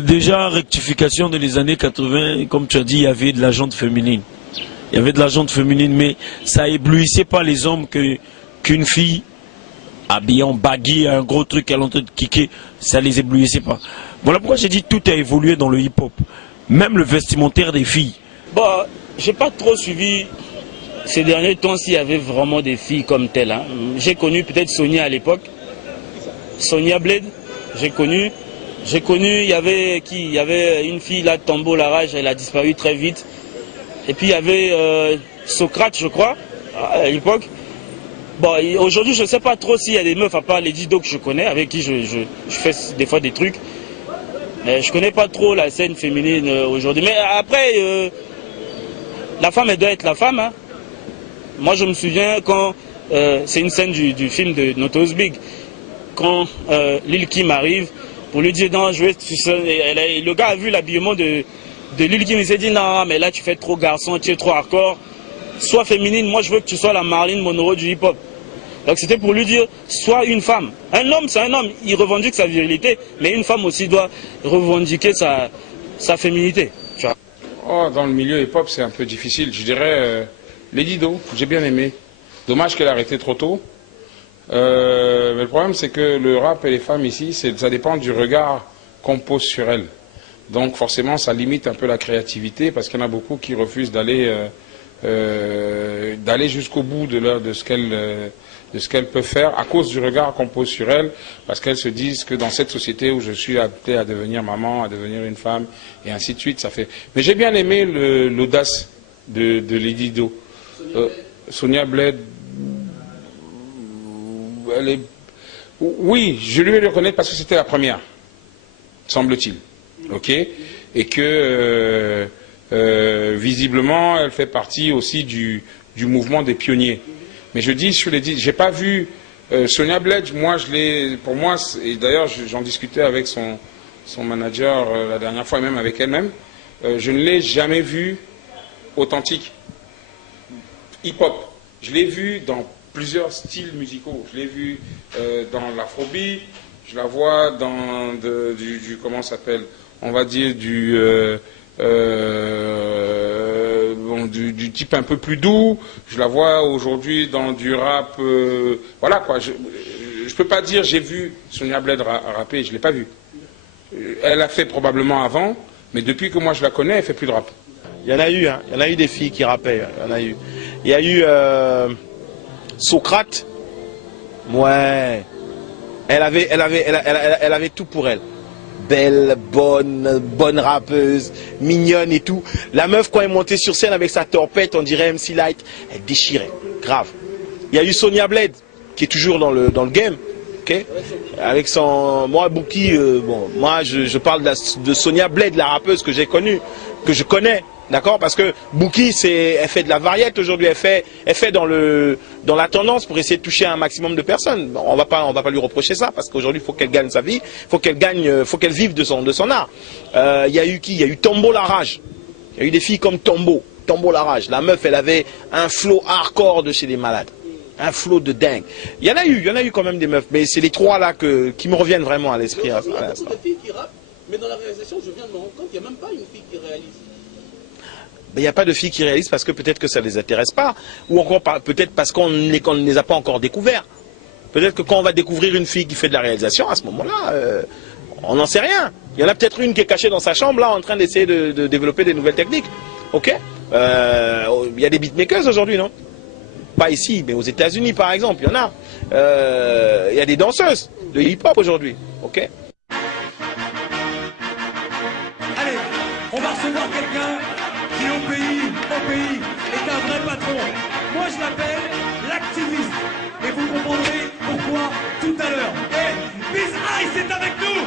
Déjà, rectification dans les années 80, comme tu as dit, il y avait de la jante féminine. Il y avait de la jante féminine, mais ça éblouissait pas les hommes qu'une fille habillée en baggy, un gros truc à l'entrée de kicker, ça les éblouissait pas. Voilà pourquoi j'ai dit tout a évolué dans le hip-hop. Même le vestimentaire des filles. Bon, j'ai pas trop suivi ces derniers temps s'il y avait vraiment des filles comme telles. Hein. J'ai connu peut-être Sonia à l'époque. Sonia Blade, j'ai connu, il y avait qui? Il y avait une fille là, Tambo Larage, elle a disparu très vite. Et puis il y avait Socrate, je crois, à l'époque. Bon, aujourd'hui, je ne sais pas trop s'il y a des meufs, à part les Dido que je connais, avec qui je fais des fois des trucs. Mais je ne connais pas trop la scène féminine aujourd'hui. Mais après, la femme, elle doit être la femme. Hein. Moi, je me souviens quand, c'est une scène du film de Notorious Big, quand Lil Kim arrive pour lui dire non, je vais, le gars a vu l'habillement de Lil Kim, il s'est dit non, mais là tu fais trop garçon, tu es trop hardcore, sois féminine, moi je veux que tu sois la Marilyn Monroe du hip-hop. Donc c'était pour lui dire, sois une femme. Un homme, c'est un homme, il revendique sa virilité, mais une femme aussi doit revendiquer sa féminité. Tu vois. Oh, dans le milieu hip-hop, c'est un peu difficile. Je dirais Lady Do, j'ai bien aimé. Dommage qu'elle a arrêté trop tôt. Mais le problème, c'est que le rap et les femmes ici, ça dépend du regard qu'on pose sur elles. Donc forcément, ça limite un peu la créativité, parce qu'il y en a beaucoup qui refusent d'aller jusqu'au bout de ce qu'elles peuvent faire à cause du regard qu'on pose sur elles, parce qu'elles se disent que dans cette société où je suis appelée à devenir maman, à devenir une femme, et ainsi de suite, ça fait... Mais j'ai bien aimé l'audace de Lady Do. Sonia Blade, elle est... Oui, je lui vais le reconnaître parce que c'était la première, semble-t-il. Ok, et que visiblement elle fait partie aussi du mouvement des pionniers. Mais je dis sur les dix, j'ai pas vu Sonia Blade, moi je l'ai, pour moi, et d'ailleurs j'en discutais avec son manager la dernière fois et même avec elle-même, je ne l'ai jamais vue authentique hip-hop. Je l'ai vue dans plusieurs styles musicaux. Je l'ai vue dans l'afrobeat, je la vois dans comment ça s'appelle, on va dire du type un peu plus doux. Je la vois aujourd'hui dans du rap. Voilà quoi. Je peux pas dire j'ai vu Sonia Blade rapper, je l'ai pas vu. Elle a fait probablement avant, mais depuis que moi je la connais, elle fait plus de rap. Il y en a eu, hein. Il y en a eu des filles qui rappaient. Il y en a eu. Il y a eu Socrate. Ouais. Elle avait tout pour elle. Belle, bonne rappeuse, mignonne et tout. La meuf, quand elle montait sur scène avec sa torpette, on dirait MC Light, elle déchirait. Grave. Il y a eu Sonia Blade, qui est toujours dans le game. Okay, avec son... Moi, Bookie, bon, moi, je parle de Sonia Blade, la rappeuse que j'ai connue, que je connais. D'accord, parce que Bookie, elle fait de la variette aujourd'hui, elle fait dans la tendance pour essayer de toucher un maximum de personnes. Bon, on va pas lui reprocher ça, parce qu'aujourd'hui, il faut qu'elle gagne sa vie, faut qu'elle vive de son art. Il y a eu qui? Il y a eu Tambo Larage. Il y a eu des filles comme Tambo Larage. La meuf, elle avait un flow hardcore de chez les malades. Un flow de dingue. Il y en a eu quand même des meufs, mais c'est les trois là qui me reviennent vraiment à l'esprit. Il y a beaucoup de filles qui rappent, mais dans la réalisation, je viens de me rendre compte qu'il n'y a même pas une fille qui réalise. Il n'y a pas de filles qui réalisent parce que peut-être que ça ne les intéresse pas, ou encore peut-être parce qu'on ne les a pas encore découverts. Peut-être que quand on va découvrir une fille qui fait de la réalisation, à ce moment-là, on n'en sait rien. Il y en a peut-être une qui est cachée dans sa chambre, là, en train d'essayer de développer des nouvelles techniques. Ok, il y a des beatmakers aujourd'hui, non? Pas ici, mais aux États-Unis, par exemple, il y en a. Il y a des danseuses de hip-hop aujourd'hui. Ok. Allez, on va recevoir quelqu'un qui au pays est un vrai patron. Moi je l'appelle l'activiste. Et vous comprendrez pourquoi tout à l'heure. Et Biz Ice est avec nous.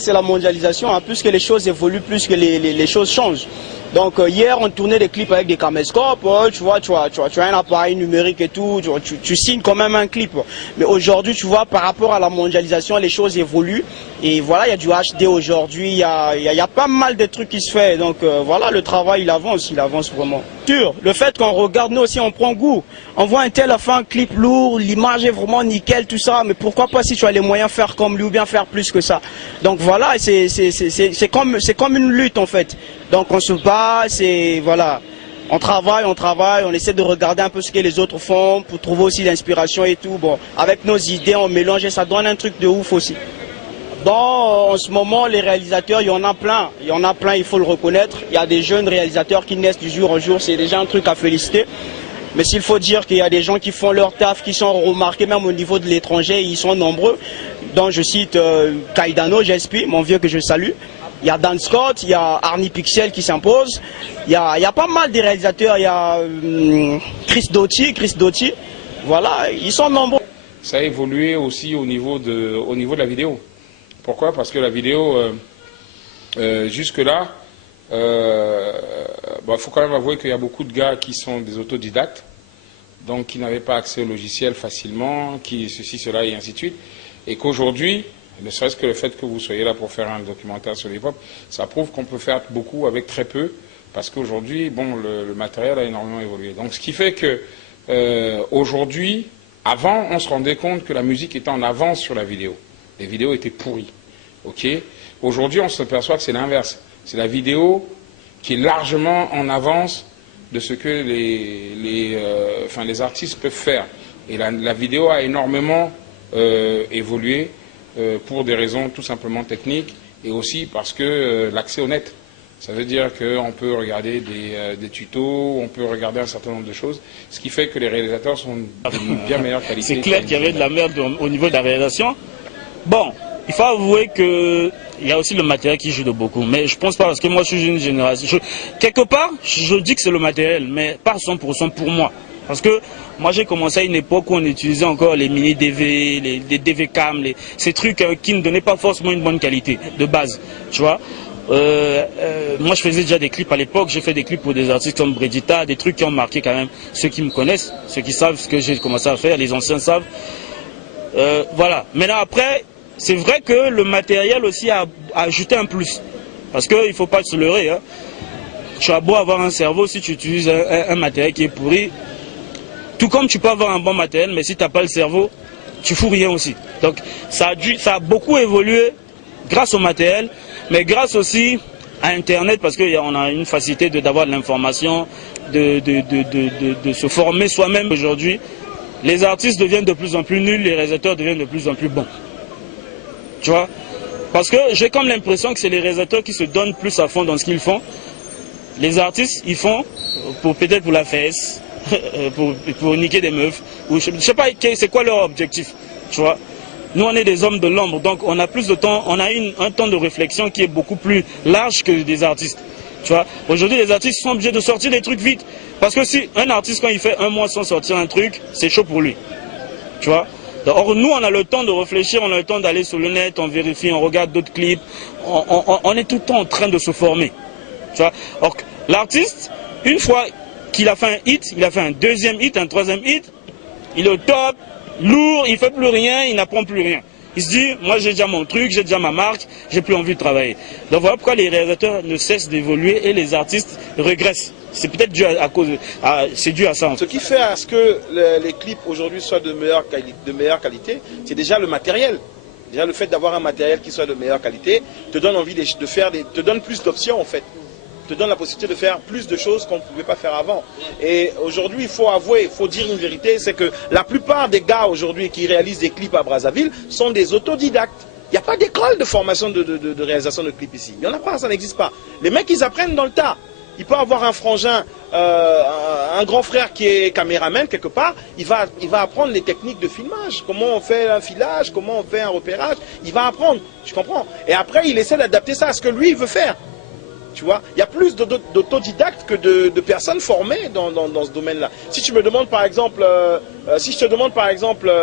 C'est la mondialisation, hein. Plus que les choses évoluent, plus que les choses changent. Donc hier on tournait des clips avec des caméscopes, tu vois, tu as un appareil numérique et tout, tu signes quand même un clip. Mais aujourd'hui tu vois par rapport à la mondialisation les choses évoluent et voilà il y a du HD aujourd'hui, il y a pas mal de trucs qui se font. Donc voilà le travail il avance vraiment. Le fait qu'on regarde nous aussi on prend goût, on voit un tel a fait un clip lourd, l'image est vraiment nickel tout ça, mais pourquoi pas si tu as les moyens faire comme lui ou bien faire plus que ça. Donc voilà c'est comme une lutte en fait. Donc on se bat, voilà, on travaille, on essaie de regarder un peu ce que les autres font pour trouver aussi l'inspiration et tout. Bon, avec nos idées, on mélange et ça donne un truc de ouf aussi. En ce moment, les réalisateurs, il y en a plein, il faut le reconnaître. Il y a des jeunes réalisateurs qui naissent du jour au jour, c'est déjà un truc à féliciter. Mais s'il faut dire qu'il y a des gens qui font leur taf, qui sont remarqués même au niveau de l'étranger, ils sont nombreux. Donc je cite Kaidano, JSP, mon vieux que je salue. Il y a Dan Scott, il y a Arnie Pixel qui s'impose. Il y a pas mal de réalisateurs, il y a Chris Doty. Voilà, ils sont nombreux. Ça a évolué aussi au niveau de la vidéo. Pourquoi? Parce que la vidéo, jusque-là, faut quand même avouer qu'il y a beaucoup de gars qui sont des autodidactes, donc qui n'avaient pas accès au logiciel facilement, qui ceci, cela et ainsi de suite. Et qu'aujourd'hui, ne serait-ce que le fait que vous soyez là pour faire un documentaire sur l'hip-hop, ça prouve qu'on peut faire beaucoup avec très peu, parce qu'aujourd'hui, bon, le matériel a énormément évolué. Donc ce qui fait que aujourd'hui, avant, on se rendait compte que la musique était en avance sur la vidéo. Les vidéos étaient pourries. Okay. Aujourd'hui, on s'aperçoit que c'est l'inverse. C'est la vidéo qui est largement en avance de ce que les artistes peuvent faire. Et la vidéo a énormément évolué pour des raisons tout simplement techniques et aussi parce que l'accès au net. Ça veut dire qu'on peut regarder des tutos, on peut regarder un certain nombre de choses, ce qui fait que les réalisateurs sont d'une bien meilleure qualité. C'est clair qu'il y avait de la merde au niveau de la réalisation. Bon, il faut avouer qu'il y a aussi le matériel qui joue de beaucoup. Mais je pense pas, parce que moi je suis une génération. Quelque part, je dis que c'est le matériel, mais pas 100% pour moi. Parce que moi j'ai commencé à une époque où on utilisait encore les mini DV, les DV cam, ces trucs qui ne donnaient pas forcément une bonne qualité de base. Tu vois. Moi je faisais déjà des clips à l'époque, j'ai fait des clips pour des artistes comme Bredita, des trucs qui ont marqué quand même ceux qui me connaissent, ceux qui savent ce que j'ai commencé à faire, les anciens savent. Voilà. Maintenant après, c'est vrai que le matériel aussi a ajouté un plus. Parce qu'il ne faut pas se leurrer. Hein. Tu as beau avoir un cerveau, si tu utilises un matériel qui est pourri, tout comme tu peux avoir un bon matériel, mais si tu n'as pas le cerveau, tu fous rien aussi. Donc ça a beaucoup évolué grâce au matériel, mais grâce aussi à Internet, parce qu'on a une facilité d'avoir de l'information, de se former soi-même aujourd'hui. Les artistes deviennent de plus en plus nuls, les réalisateurs deviennent de plus en plus bons. Tu vois? Parce que j'ai comme l'impression que c'est les réalisateurs qui se donnent plus à fond dans ce qu'ils font. Les artistes, ils font peut-être pour la fesse, pour niquer des meufs. Ou je sais pas c'est quoi leur objectif. Tu vois? Nous, on est des hommes de l'ombre, donc on a plus de temps, on a un temps de réflexion qui est beaucoup plus large que des artistes. Tu vois? Aujourd'hui, les artistes sont obligés de sortir des trucs vite. Parce que si un artiste, quand il fait un mois sans sortir un truc, c'est chaud pour lui. Tu vois? Or, nous, on a le temps de réfléchir, on a le temps d'aller sur le net, on vérifie, on regarde d'autres clips. On est tout le temps en train de se former. Tu vois? Or, l'artiste, une fois qu'il a fait un hit, il a fait un deuxième hit, un troisième hit, il est au top, lourd, il ne fait plus rien, il n'apprend plus rien. Il se dit, moi j'ai déjà mon truc, j'ai déjà ma marque, j'ai plus envie de travailler. Donc voilà pourquoi les réalisateurs ne cessent d'évoluer et les artistes régressent. C'est peut-être dû c'est dû à ça. Ce qui fait à ce que les clips aujourd'hui soient de meilleure qualité, c'est déjà le matériel. Déjà le fait d'avoir un matériel qui soit de meilleure qualité te donne envie de faire te donne plus d'options en fait. Te donne la possibilité de faire plus de choses qu'on ne pouvait pas faire avant. Et aujourd'hui, il faut avouer, il faut dire une vérité, c'est que la plupart des gars aujourd'hui qui réalisent des clips à Brazzaville sont des autodidactes. Il n'y a pas d'école de formation de réalisation de clips ici. Il n'y en a pas, ça n'existe pas. Les mecs, ils apprennent dans le tas. Il peut avoir un frangin, un grand frère qui est caméraman quelque part, il va apprendre les techniques de filmage, comment on fait un filage, comment on fait un repérage, il va apprendre, tu comprends? Et après, il essaie d'adapter ça à ce que lui, il veut faire. Tu vois, il y a plus d'autodidactes que de personnes formées dans ce domaine-là. Si tu me demandes par exemple,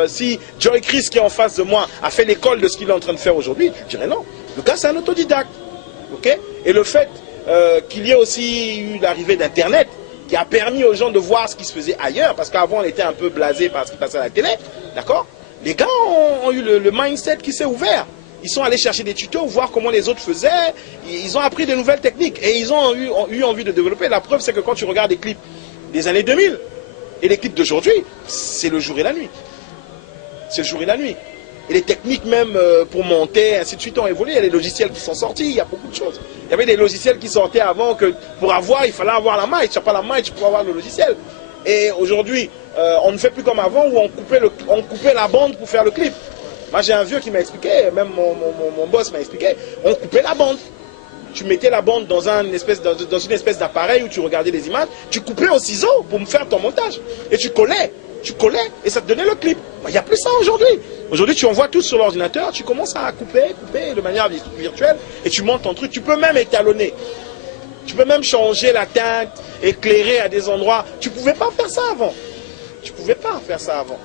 si Joy Chris qui est en face de moi a fait l'école de ce qu'il est en train de faire aujourd'hui, je dirais non. Le gars c'est un autodidacte, ok? Et le fait qu'il y ait aussi eu l'arrivée d'Internet, qui a permis aux gens de voir ce qui se faisait ailleurs, parce qu'avant on était un peu blasé par ce qui passait à la télé, d'accord? Les gars ont eu le mindset qui s'est ouvert. Ils sont allés chercher des tutos, voir comment les autres faisaient, ils ont appris de nouvelles techniques et ils ont eu envie de développer. La preuve, c'est que quand tu regardes les clips des années 2000 et les clips d'aujourd'hui, c'est le jour et la nuit. C'est le jour et la nuit. Et les techniques même pour monter, ainsi de suite, ont évolué. Il y a des logiciels qui sont sortis, il y a beaucoup de choses. Il y avait des logiciels qui sortaient avant que pour avoir, il fallait avoir la maille. Tu n'as pas la maille, tu peux avoir le logiciel. Et aujourd'hui, on ne fait plus comme avant où on coupait la bande pour faire le clip. Moi j'ai un vieux qui m'a expliqué, même mon boss m'a expliqué, on coupait la bande. Tu mettais la bande dans une espèce d'appareil où tu regardais les images, tu coupais au ciseau pour me faire ton montage. Et tu collais, et ça te donnait le clip. Il n'y a plus ça aujourd'hui. Aujourd'hui tu envoies tout sur l'ordinateur, tu commences à couper de manière virtuelle et tu montes ton truc. Tu peux même étalonner. Tu peux même changer la teinte, éclairer à des endroits. Tu ne pouvais pas faire ça avant. Tu ne pouvais pas faire ça avant.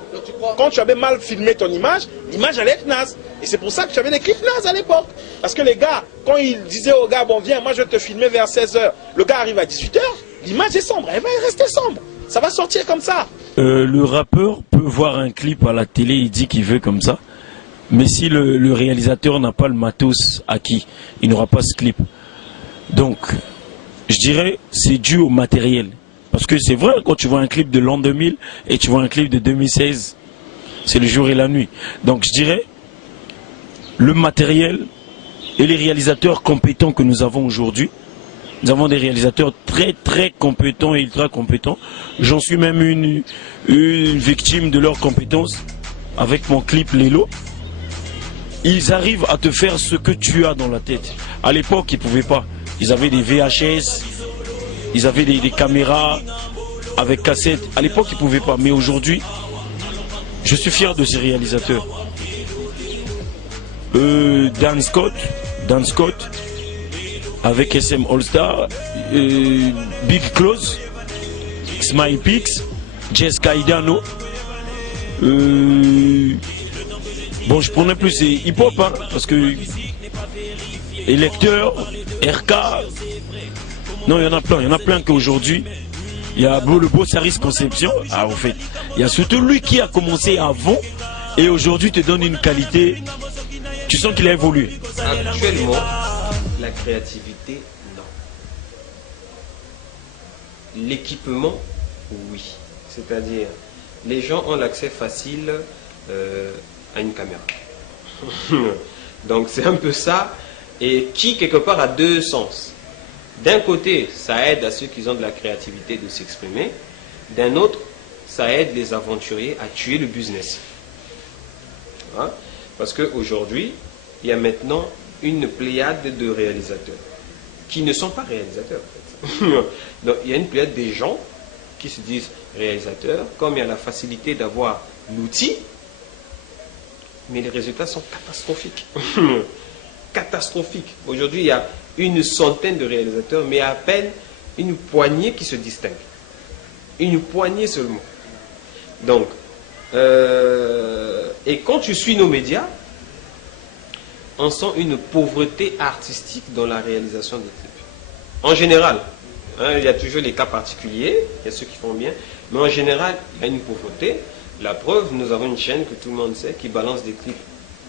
Quand tu avais mal filmé ton image, l'image allait être naze. Et c'est pour ça que tu avais des clips nazes à l'époque. Parce que les gars, quand ils disaient au gars, bon viens, moi je vais te filmer vers 16h, le gars arrive à 18h, l'image est sombre, elle va rester sombre. Ça va sortir comme ça. Le rappeur peut voir un clip à la télé, il dit qu'il veut comme ça. Mais si le réalisateur n'a pas le matos acquis, il n'aura pas ce clip. Donc, je dirais, c'est dû au matériel. Parce que c'est vrai, quand tu vois un clip de l'an 2000 et tu vois un clip de 2016, c'est le jour et la nuit. Donc je dirais, le matériel et les réalisateurs compétents que nous avons aujourd'hui, nous avons des réalisateurs très très compétents et ultra compétents. J'en suis même une victime de leurs compétences avec mon clip Lélo. Ils arrivent à te faire ce que tu as dans la tête. À l'époque, ils ne pouvaient pas. Ils avaient des VHS. Ils avaient des caméras avec cassettes. À l'époque, ils ne pouvaient pas. Mais aujourd'hui, je suis fier de ces réalisateurs. Dan Scott, avec SM All Star, Big Close, Smile Pix, Jess Kaidano. Bon, je prenais plus hip-hop, hein, parce que Electeur, RK. Non, il y en a plein qu'aujourd'hui, il y a le Bossaris Conception. Ah, au fait, il y a surtout lui qui a commencé avant et aujourd'hui te donne une qualité. Tu sens qu'il a évolué. Actuellement, la créativité, non. L'équipement, oui. C'est-à-dire, les gens ont l'accès facile à une caméra. Donc c'est un peu ça, et qui quelque part a deux sens. D'un côté, ça aide à ceux qui ont de la créativité de s'exprimer. D'un autre, ça aide les aventuriers à tuer le business. Hein? Parce qu'aujourd'hui, il y a maintenant une pléiade de réalisateurs qui ne sont pas réalisateurs. En fait. Donc, il y a une pléiade des gens qui se disent réalisateurs, comme il y a la facilité d'avoir l'outil, mais les résultats sont catastrophiques. Catastrophiques. Aujourd'hui, il y a une centaine de réalisateurs, mais à peine une poignée qui se distingue. Une poignée seulement. Donc, et quand tu suis nos médias, on sent une pauvreté artistique dans la réalisation des clips. En général, hein, il y a toujours les cas particuliers, il y a ceux qui font bien, mais en général, il y a une pauvreté. La preuve, nous avons une chaîne que tout le monde sait qui balance des clips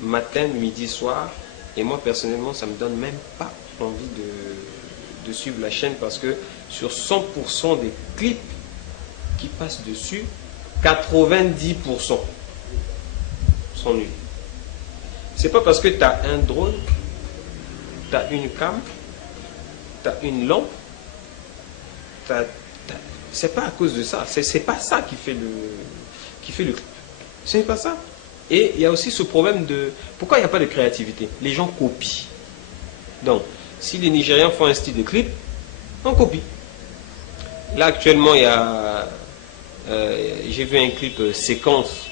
matin, midi, soir. Et moi, personnellement, ça ne me donne même pas envie de suivre la chaîne parce que sur 100% des clips qui passent dessus, 90% sont nuls. C'est pas parce que tu as un drone, tu as une cam, tu as une lampe, c'est pas à cause de ça. C'est pas ça qui fait le clip. Ce n'est pas ça. Et il y a aussi ce problème de... Pourquoi il n'y a pas de créativité? Les gens copient. Donc, si les Nigériens font un style de clip, on copie. Là, actuellement, il y a... j'ai vu un clip séquence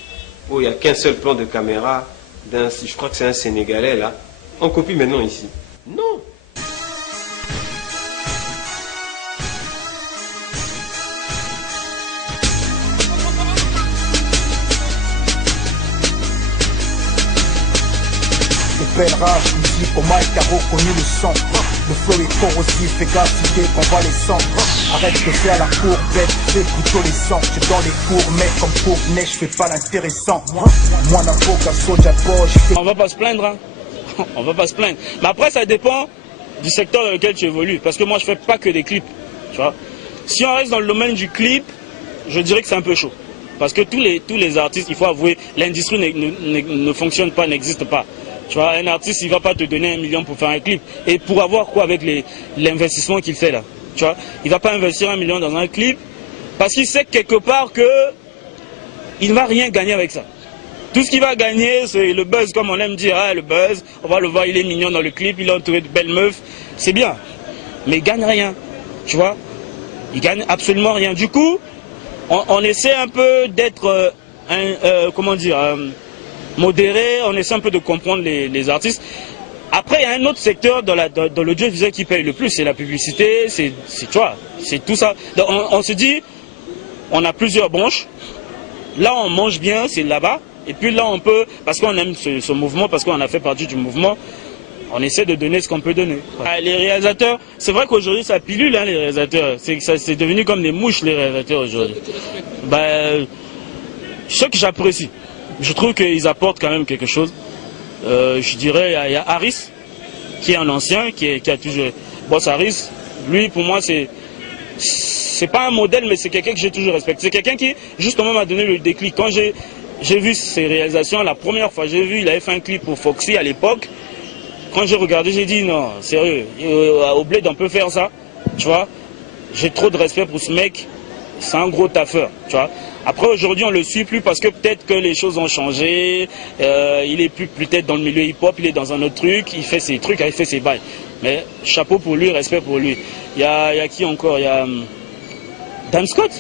où il n'y a qu'un seul plan de caméra. Je crois que c'est un Sénégalais, là. On copie maintenant ici. Non. Belle rage, musique au mic, t'as reconnu le son. Le flow est corrosif, fais gaffe si t'es convalescent. Arrête de faire la courbette, fais plutôt les sons. J'suis dans les cours, mec, comme Courtenay, j'fais pas l'intéressant. Moi, n'avocat, soldier boy, j'fais... On va pas se plaindre, hein. On va pas se plaindre. Mais après, ça dépend du secteur dans lequel tu évolues. Parce que moi, je fais pas que des clips. Tu vois. Si on reste dans le domaine du clip, je dirais que c'est un peu chaud. Parce que tous les artistes, il faut avouer, l'industrie ne fonctionne pas, n'existe pas. Tu vois, un artiste, il va pas te donner 1 million pour faire un clip. Et pour avoir quoi avec l'investissement qu'il fait là? Tu vois, il va pas investir 1 million dans un clip parce qu'il sait quelque part que il ne va rien gagner avec ça. Tout ce qu'il va gagner, c'est le buzz, comme on aime dire. Ah, le buzz, on va le voir, il est mignon dans le clip, il est entouré de belles meufs. C'est bien. Mais il gagne rien. Tu vois, il gagne absolument rien. Du coup, on essaie un peu d'être, modéré, on essaie un peu de comprendre les artistes. Après, il y a un autre secteur dans l'audiovisuel qui paye le plus, c'est la publicité, c'est tout ça. Donc, on se dit, on a plusieurs branches. Là, on mange bien, c'est là-bas. Et puis là, on peut, parce qu'on aime ce mouvement, parce qu'on a fait partie du mouvement, on essaie de donner ce qu'on peut donner. Les réalisateurs, c'est vrai qu'aujourd'hui, ça pilule, hein, les réalisateurs. C'est devenu comme des mouches, les réalisateurs, aujourd'hui. Ce que j'apprécie, je trouve qu'ils apportent quand même quelque chose. Je dirais, il y a Harris, qui est un ancien, qui a toujours... Boss Harris, lui, pour moi, c'est pas un modèle, mais c'est quelqu'un que j'ai toujours respecté. C'est quelqu'un qui, justement, m'a donné le déclic. Quand j'ai vu ses réalisations, la première fois j'ai vu, il avait fait un clip pour Foxy à l'époque. Quand j'ai regardé, j'ai dit non, sérieux, au Bled on peut faire ça, tu vois. J'ai trop de respect pour ce mec, c'est un gros taffeur, tu vois. Après aujourd'hui on le suit plus parce que peut-être que les choses ont changé, il est plus peut-être dans le milieu hip-hop, il est dans un autre truc, il fait ses trucs, il fait ses bails. Mais chapeau pour lui, respect pour lui. Il y a qui encore? Il y a Dan Scott,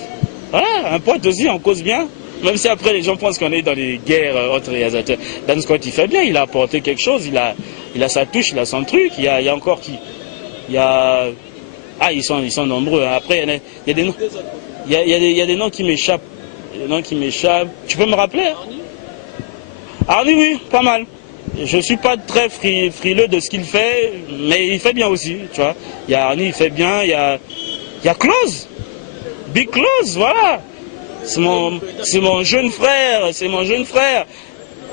voilà, un pote aussi, on cause bien. Même si après les gens pensent qu'on est dans des guerres entre réalisateurs. Dan Scott il fait bien, il a apporté quelque chose, il a sa touche, il a son truc. Il y a encore qui? Il y a... Ah, ils sont nombreux. Après, il y a des noms. Il y a des noms qui m'échappent. Des noms qui m'échappent. Tu peux me rappeler? Arnie, oui, pas mal. Je ne suis pas très frileux de ce qu'il fait, mais il fait bien aussi, tu vois. Il y a Arnie, il fait bien. Il y a Close. Big Close, voilà. C'est mon jeune frère, c'est mon jeune frère.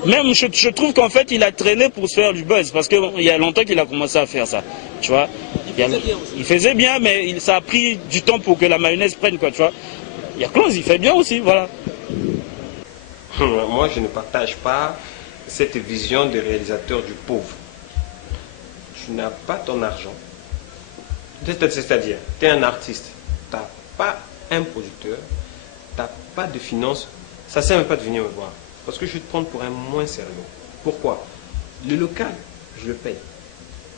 Même je trouve qu'en fait il a traîné pour se faire du buzz parce qu'il y a longtemps qu'il a commencé à faire ça, tu vois. Il faisait bien, mais ça a pris du temps pour que la mayonnaise prenne, quoi, tu vois. Il y a Close, il fait bien aussi, voilà. Moi je ne partage pas cette vision des réalisateurs du pauvre. Tu n'as pas ton argent. C'est-à-dire, tu es un artiste, tu n'as pas un producteur, tu n'as pas de finances, ça ne sert même pas de venir me voir. Parce que je vais te prendre pour un moins sérieux. Pourquoi? Le local, je le paye.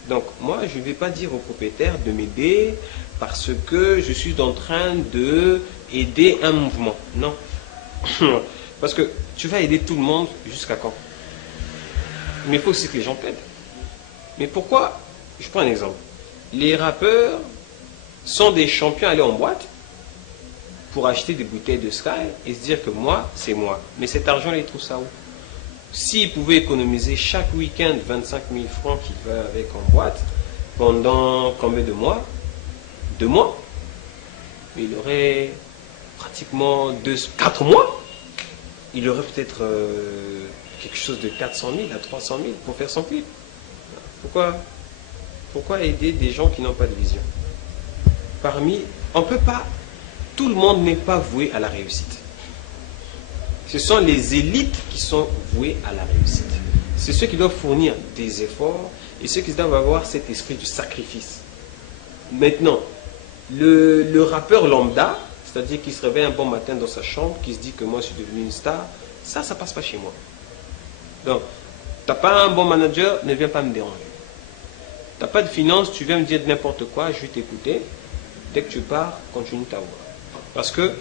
Donc moi, je ne vais pas dire au propriétaire de m'aider parce que je suis en train d'aider un mouvement. Non. Parce que tu vas aider tout le monde jusqu'à quand? Mais il faut aussi que les gens t'aident. Mais pourquoi? Je prends un exemple. Les rappeurs sont des champions à aller en boîte pour acheter des bouteilles de Sky et se dire que moi, c'est moi. Mais cet argent, il trouve ça où? S'il pouvait économiser chaque week-end 25 000 francs qu'il va avec en boîte, pendant combien de mois? 2 mois. Il aurait pratiquement 4 mois. Il aurait peut-être quelque chose de 400 000 à 300 000 pour faire son clip. Pourquoi aider des gens qui n'ont pas de vision? On ne peut pas... Tout le monde n'est pas voué à la réussite. Ce sont les élites qui sont vouées à la réussite. C'est ceux qui doivent fournir des efforts et ceux qui doivent avoir cet esprit du sacrifice. Maintenant, le rappeur lambda, c'est-à-dire qui se réveille un bon matin dans sa chambre, qui se dit que moi je suis devenu une star, ça passe pas chez moi. Donc, tu n'as pas un bon manager, ne viens pas me déranger. Tu n'as pas de finances, tu viens me dire n'importe quoi, je vais t'écouter. Dès que tu pars, continue ta voie. Parce que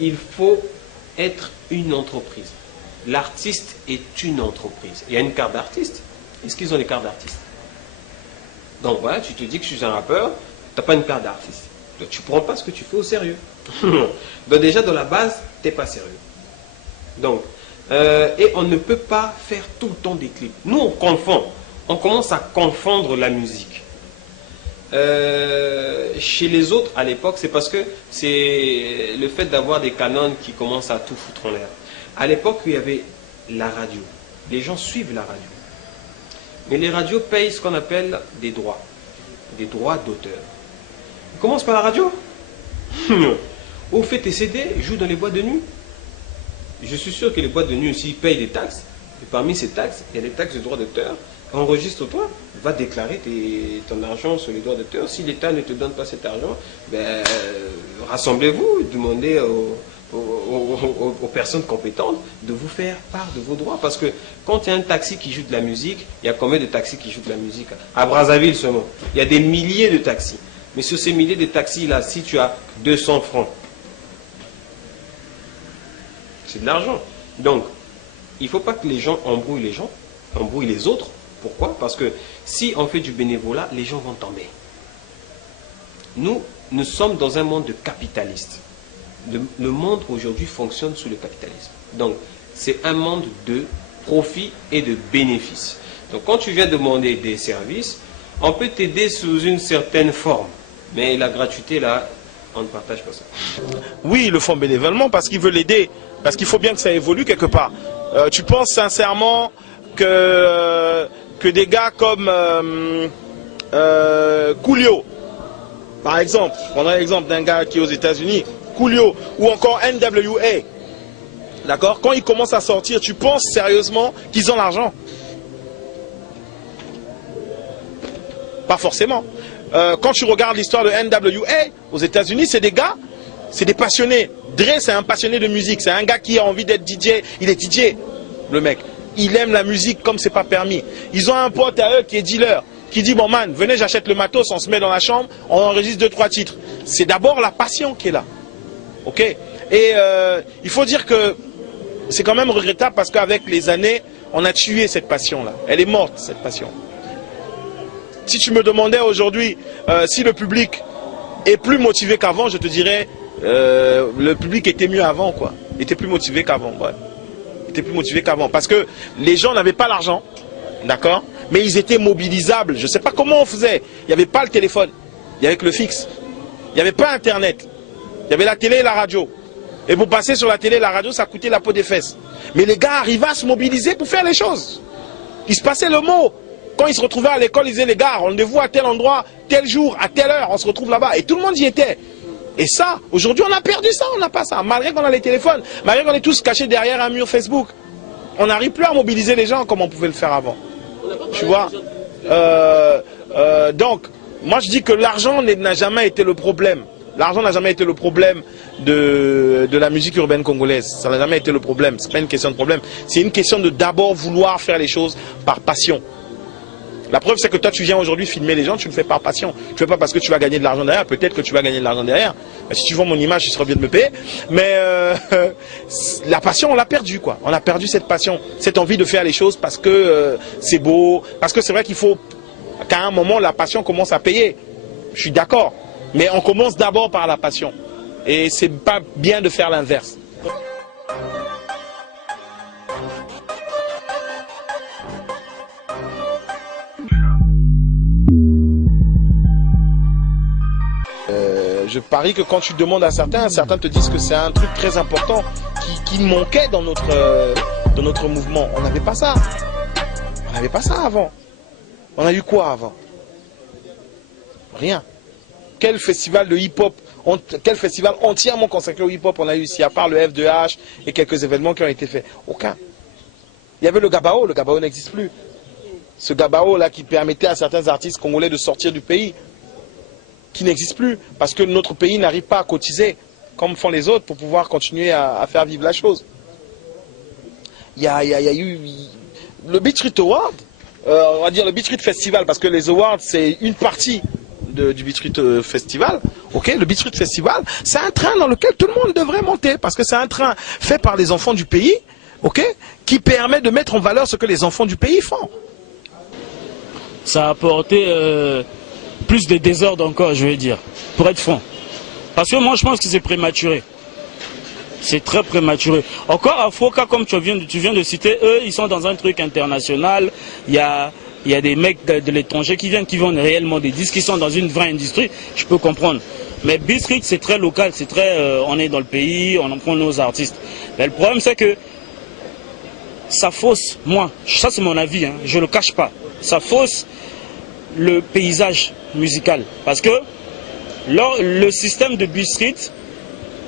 il faut être une entreprise. L'artiste est une entreprise. Il y a une carte d'artiste. Est-ce qu'ils ont des cartes d'artiste? Donc voilà, tu te dis que je suis un rappeur, tu n'as pas une carte d'artiste. Donc tu ne prends pas ce que tu fais au sérieux. Donc déjà, dans la base, tu n'es pas sérieux. Donc, et on ne peut pas faire tout le temps des clips. Nous, on confond. On commence à confondre la musique. Chez les autres, à l'époque, c'est parce que c'est le fait d'avoir des canons qui commencent à tout foutre en l'air. À l'époque, il y avait la radio. Les gens suivent la radio. Mais les radios payent ce qu'on appelle des droits d'auteur. On commence par la radio. Au fait, tes CD jouent dans les boîtes de nuit. Je suis sûr que les boîtes de nuit aussi payent des taxes. Et parmi ces taxes, il y a des taxes de droits d'auteur. Enregistre-toi, va déclarer ton argent sur les droits d'auteur. Si l'État ne te donne pas cet argent, ben, rassemblez-vous, demandez aux personnes compétentes de vous faire part de vos droits. Parce que quand il y a un taxi qui joue de la musique, il y a combien de taxis qui jouent de la musique? À Brazzaville seulement, il y a des milliers de taxis. Mais sur ces milliers de taxis-là, si tu as 200 francs, c'est de l'argent. Donc, il ne faut pas que les gens embrouillent les autres. Pourquoi? Parce que si on fait du bénévolat, les gens vont tomber. Nous sommes dans un monde de capitalistes. Le monde aujourd'hui fonctionne sous le capitalisme. Donc, c'est un monde de profit et de bénéfice. Donc, quand tu viens demander des services, on peut t'aider sous une certaine forme. Mais la gratuité, là, on ne partage pas ça. Oui, ils le font bénévolement parce qu'ils veulent l'aider. Parce qu'il faut bien que ça évolue quelque part. Tu penses sincèrement que des gars comme Coolio, par exemple, prenons l'exemple d'un gars qui est aux États-Unis, Coolio, ou encore NWA, d'accord, quand ils commencent à sortir, tu penses sérieusement qu'ils ont l'argent? Pas forcément. Quand tu regardes l'histoire de NWA aux États-Unis, c'est des gars, c'est des passionnés. Dre, c'est un passionné de musique, c'est un gars qui a envie d'être DJ, il est DJ, le mec. Il aime la musique comme c'est pas permis. Ils ont un pote à eux qui est dealer, qui dit, bon man, venez, j'achète le matos, on se met dans la chambre, on enregistre 2-3 titres. C'est d'abord la passion qui est là. Ok? Et il faut dire que c'est quand même regrettable parce qu'avec les années, on a tué cette passion-là. Elle est morte, cette passion. Si tu me demandais aujourd'hui si le public est plus motivé qu'avant, je te dirais le public était mieux avant, quoi. Il était plus motivé qu'avant, ouais. Il était plus motivé qu'avant parce que les gens n'avaient pas l'argent, d'accord, mais ils étaient mobilisables. Je ne sais pas comment on faisait. Il n'y avait pas le téléphone, il y avait que le fixe. Il n'y avait pas Internet. Il y avait la télé et la radio. Et pour passer sur la télé et la radio, ça coûtait la peau des fesses. Mais les gars arrivaient à se mobiliser pour faire les choses. Il se passait le mot. Quand ils se retrouvaient à l'école, ils disaient, les gars, rendez-vous à tel endroit, tel jour, à telle heure, on se retrouve là-bas. Et tout le monde y était. Et ça, aujourd'hui, on a perdu ça, on n'a pas ça. Malgré qu'on a les téléphones, malgré qu'on est tous cachés derrière un mur Facebook. On n'arrive plus à mobiliser les gens comme on pouvait le faire avant. Tu vois? Donc, moi je dis que l'argent n'a jamais été le problème. L'argent n'a jamais été le problème de la musique urbaine congolaise. Ça n'a jamais été le problème. C'est pas une question de problème. C'est une question de d'abord vouloir faire les choses par passion. La preuve, c'est que toi, tu viens aujourd'hui filmer les gens, tu le fais par passion. Tu ne fais pas parce que tu vas gagner de l'argent derrière. Peut-être que tu vas gagner de l'argent derrière. Si tu vends mon image, tu seras bien de me payer. Mais la passion, on l'a perdue, quoi. On a perdu cette passion, cette envie de faire les choses parce que c'est beau. Parce que c'est vrai qu'il faut qu'à un moment, la passion commence à payer. Je suis d'accord. Mais on commence d'abord par la passion. Et c'est pas bien de faire l'inverse. Je parie que quand tu demandes à certains te disent que c'est un truc très important qui manquait dans notre mouvement. On n'avait pas ça. On n'avait pas ça avant. On a eu quoi avant? Rien. Quel festival de hip-hop, quel festival entièrement consacré au hip-hop on a eu ici, à part le F2H et quelques événements qui ont été faits? Aucun. Il y avait le Gabao n'existe plus. Ce Gabao là qui permettait à certains artistes congolais de sortir du pays, qui n'existe plus, parce que notre pays n'arrive pas à cotiser, comme font les autres, pour pouvoir continuer à faire vivre la chose. Il y a eu le Beat Street Award, on va dire le Beat Street Festival, parce que les awards, c'est une partie du Beat Street Festival. Okay, le Beat Street Festival, c'est un train dans lequel tout le monde devrait monter, parce que c'est un train fait par les enfants du pays, okay, qui permet de mettre en valeur ce que les enfants du pays font. Ça a apporté plus de désordre encore, je vais dire, pour être franc. Parce que moi, je pense que c'est prématuré. C'est très prématuré. Encore Afroka, comme tu viens de citer, eux, ils sont dans un truc international. Il y a il y a des mecs de l'étranger qui viennent, qui vendent réellement des disques, qui sont dans une vraie industrie, je peux comprendre. Mais Beat Street, c'est très local, c'est très, on est dans le pays, on en prend nos artistes. Mais le problème, c'est que ça fausse, moi, ça c'est mon avis, hein, je ne le cache pas, ça fausse le paysage musical. Parce que le système de Beat Street,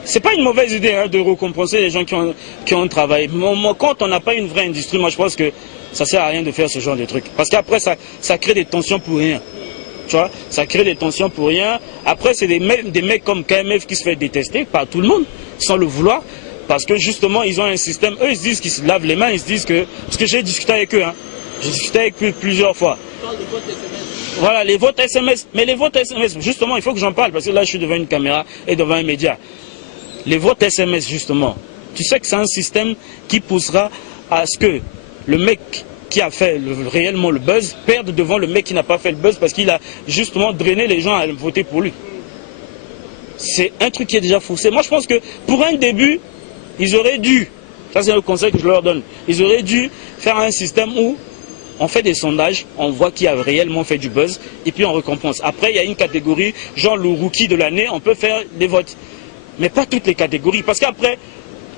c'est pas une mauvaise idée hein, de récompenser les gens qui ont travaillé. Mais quand on n'a pas une vraie industrie, moi je pense que ça sert à rien de faire ce genre de trucs. Parce qu'après ça crée des tensions pour rien. Tu vois, ça crée des tensions pour rien. Après c'est des mecs comme KMF qui se fait détester par tout le monde, sans le vouloir. Parce que justement ils ont un système, eux ils se disent qu'ils se lavent les mains, ils se disent que... Parce que j'ai discuté avec eux, hein. J'ai discuté avec eux plusieurs fois. Voilà, les votes SMS. Mais les votes SMS, justement, il faut que j'en parle, parce que là je suis devant une caméra et devant un média. Les votes SMS, justement, tu sais que c'est un système qui poussera à ce que le mec qui a fait réellement le buzz perde devant le mec qui n'a pas fait le buzz parce qu'il a justement drainé les gens à voter pour lui. C'est un truc qui est déjà faussé. Moi, je pense que pour un début, ils auraient dû, ça c'est le conseil que je leur donne, ils auraient dû faire un système où on fait des sondages, on voit qui a réellement fait du buzz et puis on récompense. Après, il y a une catégorie, genre le rookie de l'année, on peut faire des votes. Mais pas toutes les catégories. Parce qu'après,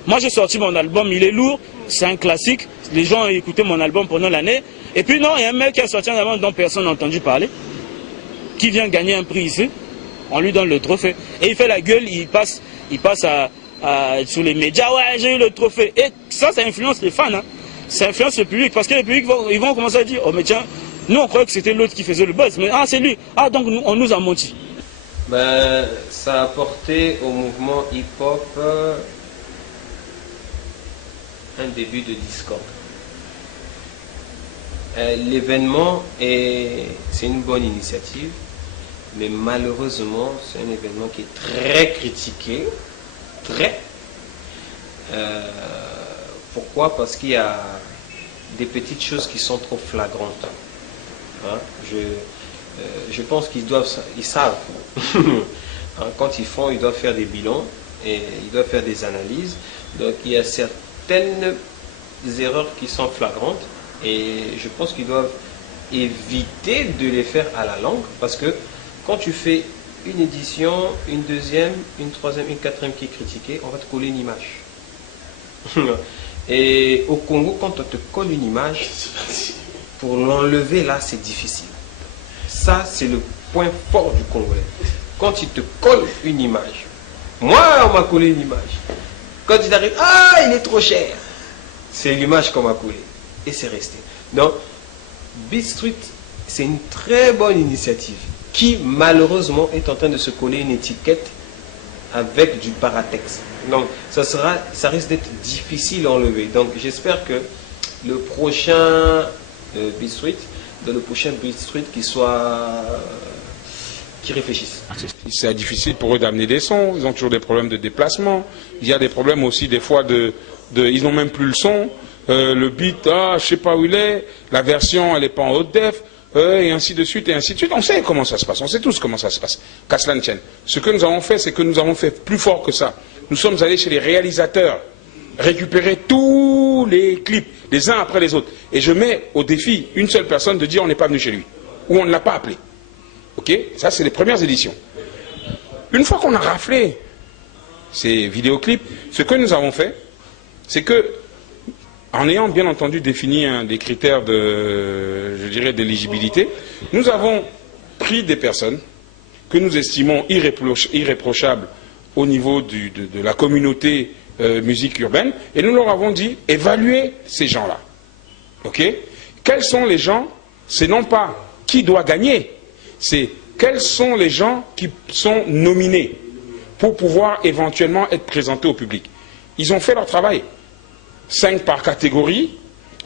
moi j'ai sorti mon album, il est lourd, c'est un classique. Les gens ont écouté mon album pendant l'année. Et puis non, il y a un mec qui a sorti un album dont personne n'a entendu parler, qui vient gagner un prix ici, on lui donne le trophée. Et il fait la gueule, il passe sur les médias, ouais j'ai eu le trophée. Et ça influence les fans, hein. Ça influence le public, parce que le public ils vont commencer à dire, oh mais tiens, nous on croyait que c'était l'autre qui faisait le buzz, mais ah c'est lui, ah donc on nous a menti. Ben, ça a apporté au mouvement hip-hop un début de discorde. L'événement, c'est une bonne initiative, mais malheureusement, c'est un événement qui est très critiqué. Très. Pourquoi? Parce qu'il y a des petites choses qui sont trop flagrantes. Hein? Je pense ils savent. Quand ils doivent faire des bilans et ils doivent faire des analyses. Donc il y a certaines erreurs qui sont flagrantes et je pense qu'ils doivent éviter de les faire à la langue parce que quand tu fais une édition, une deuxième, une troisième, une quatrième qui est critiquée, on va te coller une image. Et au Congo, quand on te colle une image, pour l'enlever là, c'est difficile. Ça, c'est le point fort du Congolais. Quand il te colle une image, moi, on m'a collé une image. Quand il arrive, ah, il est trop cher. C'est l'image qu'on m'a collée. Et c'est resté. Donc, Beat Street, c'est une très bonne initiative qui, malheureusement, est en train de se coller une étiquette avec du paratex. Donc, ça risque d'être difficile à enlever. Donc, j'espère que le prochain Beat Street, qui réfléchissent. C'est difficile pour eux d'amener des sons, ils ont toujours des problèmes de déplacement, il y a des problèmes aussi des fois ils n'ont même plus le son, le beat, je sais pas où il est, la version elle n'est pas en haute def, et ainsi de suite, et ainsi de suite. On sait comment ça se passe, on sait tous comment ça se passe, qu'à cela ne tienne. Ce que nous avons fait, c'est que nous avons fait plus fort que ça. Nous sommes allés chez les réalisateurs, récupérer tous les clips, les uns après les autres. Et je mets au défi une seule personne de dire on n'est pas venu chez lui, ou on ne l'a pas appelé. Ok? Ça, c'est les premières éditions. Une fois qu'on a raflé ces vidéoclips, ce que nous avons fait, c'est que, en ayant bien entendu défini des critères d'éligibilité, nous avons pris des personnes que nous estimons irréprochables au niveau de la communauté musique urbaine, et nous leur avons dit, évaluez ces gens-là. Ok? Quels sont les gens? C'est non pas qui doit gagner, c'est quels sont les gens qui sont nominés pour pouvoir éventuellement être présentés au public. Ils ont fait leur travail. 5 par catégorie,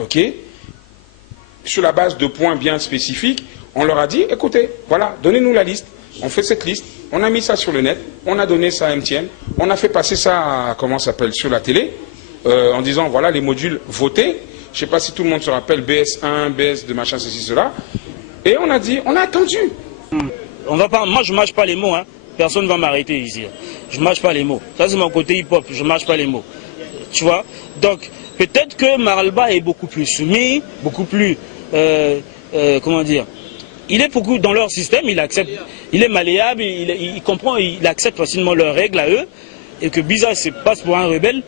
ok? Sur la base de points bien spécifiques, on leur a dit, écoutez, voilà, donnez-nous la liste. On fait cette liste, on a mis ça sur le net, on a donné ça à MTN, on a fait passer ça, comment ça s'appelle, sur la télé, en disant, voilà les modules votés. Je ne sais pas si tout le monde se rappelle BS1, BS de machin, ceci, cela. Et on a dit, on a attendu. On va pas, moi je ne mâche pas les mots, hein. Personne ne va m'arrêter ici. Je ne mâche pas les mots. Ça c'est mon côté hip-hop, je ne mâche pas les mots. Tu vois? Donc peut-être que Maralba est beaucoup plus soumis, beaucoup plus comment dire, il est beaucoup dans leur système, il accepte, il est malléable, il comprend, il accepte facilement leurs règles à eux, et que Biza se passe pour un rebelle,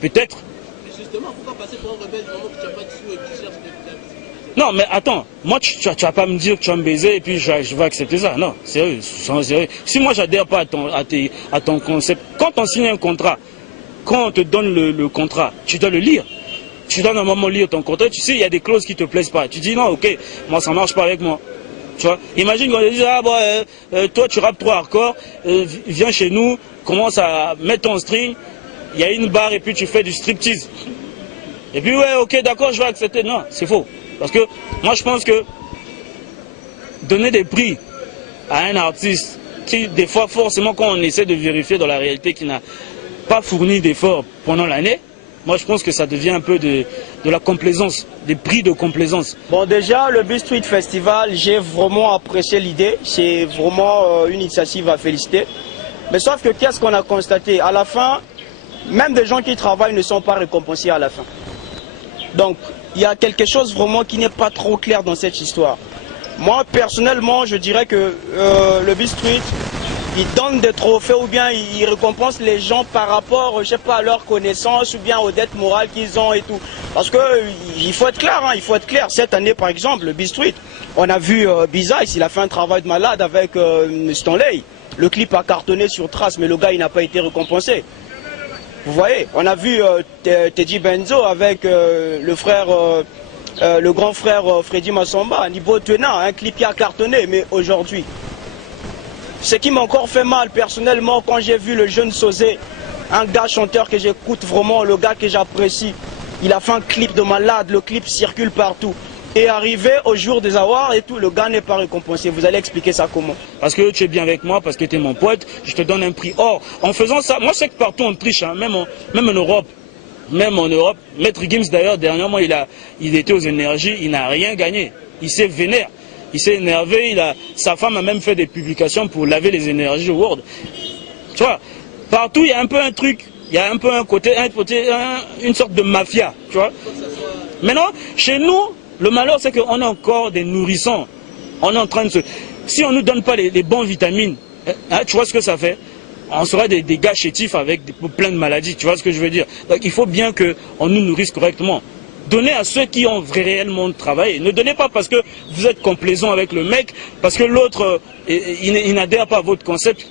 peut-être. Mais justement, pourquoi passer pour un rebelle du moment que tu n'as pas de sous et que tu cherches des... Non, mais attends, moi tu vas pas me dire que tu vas me baiser et puis je vais accepter ça. Non, sérieux, sérieux. Si moi j'adhère pas à ton concept, quand on signe un contrat, quand on te donne le contrat, tu dois le lire. Tu dois normalement lire ton contrat, tu sais, il y a des clauses qui te plaisent pas. Tu dis non, ok, moi ça marche pas avec moi. Tu vois, imagine qu'on te dise, ah bon, toi tu rappes trop hardcore, viens chez nous, commence à mettre ton string, il y a une barre et puis tu fais du striptease. Et puis ouais, ok, d'accord, je vais accepter. Non, c'est faux. Parce que moi je pense que donner des prix à un artiste qui, des fois, forcément, quand on essaie de vérifier dans la réalité qu'il n'a pas fourni d'efforts pendant l'année, moi je pense que ça devient un peu de la complaisance, des prix de complaisance. Bon, déjà, le Beat Street Festival, j'ai vraiment apprécié l'idée. C'est vraiment une initiative à féliciter. Mais sauf que qu'est-ce qu'on a constaté? À la fin, même des gens qui travaillent ne sont pas récompensés à la fin. Donc, il y a quelque chose vraiment qui n'est pas trop clair dans cette histoire. Moi, personnellement, je dirais que le Beat Street, il donne des trophées ou bien il récompense les gens par rapport, je sais pas, à leur connaissance ou bien aux dettes morales qu'ils ont et tout. Parce que il faut être clair, hein, il faut être clair. Cette année, par exemple, le Beat Street, on a vu Biza, il a fait un travail de malade avec Stanley. Le clip a cartonné sur Trace, mais le gars, il n'a pas été récompensé. Vous voyez, on a vu Teddy Benzo avec le frère, le grand frère Freddy Massamba, Nibo Tena, un clip qui a cartonné, mais aujourd'hui. Ce qui m'a encore fait mal personnellement quand j'ai vu le jeune Sosé, un gars chanteur que j'écoute vraiment, le gars que j'apprécie. Il a fait un clip de malade, le clip circule partout. Et arrivé au jour des awards et tout, le gars n'est pas récompensé. Vous allez expliquer ça comment? Parce que tu es bien avec moi, parce que tu es mon pote, je te donne un prix. Or, en faisant ça, moi je sais que partout on triche, hein, même en Europe. Même en Europe. Maître Gims d'ailleurs, dernièrement, il était aux énergies, il n'a rien gagné. Il s'est vénère. Il s'est énervé, sa femme a même fait des publications pour laver les énergies au World. Tu vois, partout il y a un peu un truc, il y a un peu un côté une sorte de mafia, tu vois. Maintenant, chez nous, le malheur c'est qu'on est encore des nourrissons. On est en train de se... Si on ne nous donne pas les bons vitamines, hein, tu vois ce que ça fait? On sera des gars chétifs avec plein de maladies, tu vois ce que je veux dire? Donc il faut bien qu'on nous nourrisse correctement. Donnez à ceux qui ont réellement travaillé. Ne donnez pas parce que vous êtes complaisant avec le mec, parce que l'autre, il n'adhère pas à votre concept.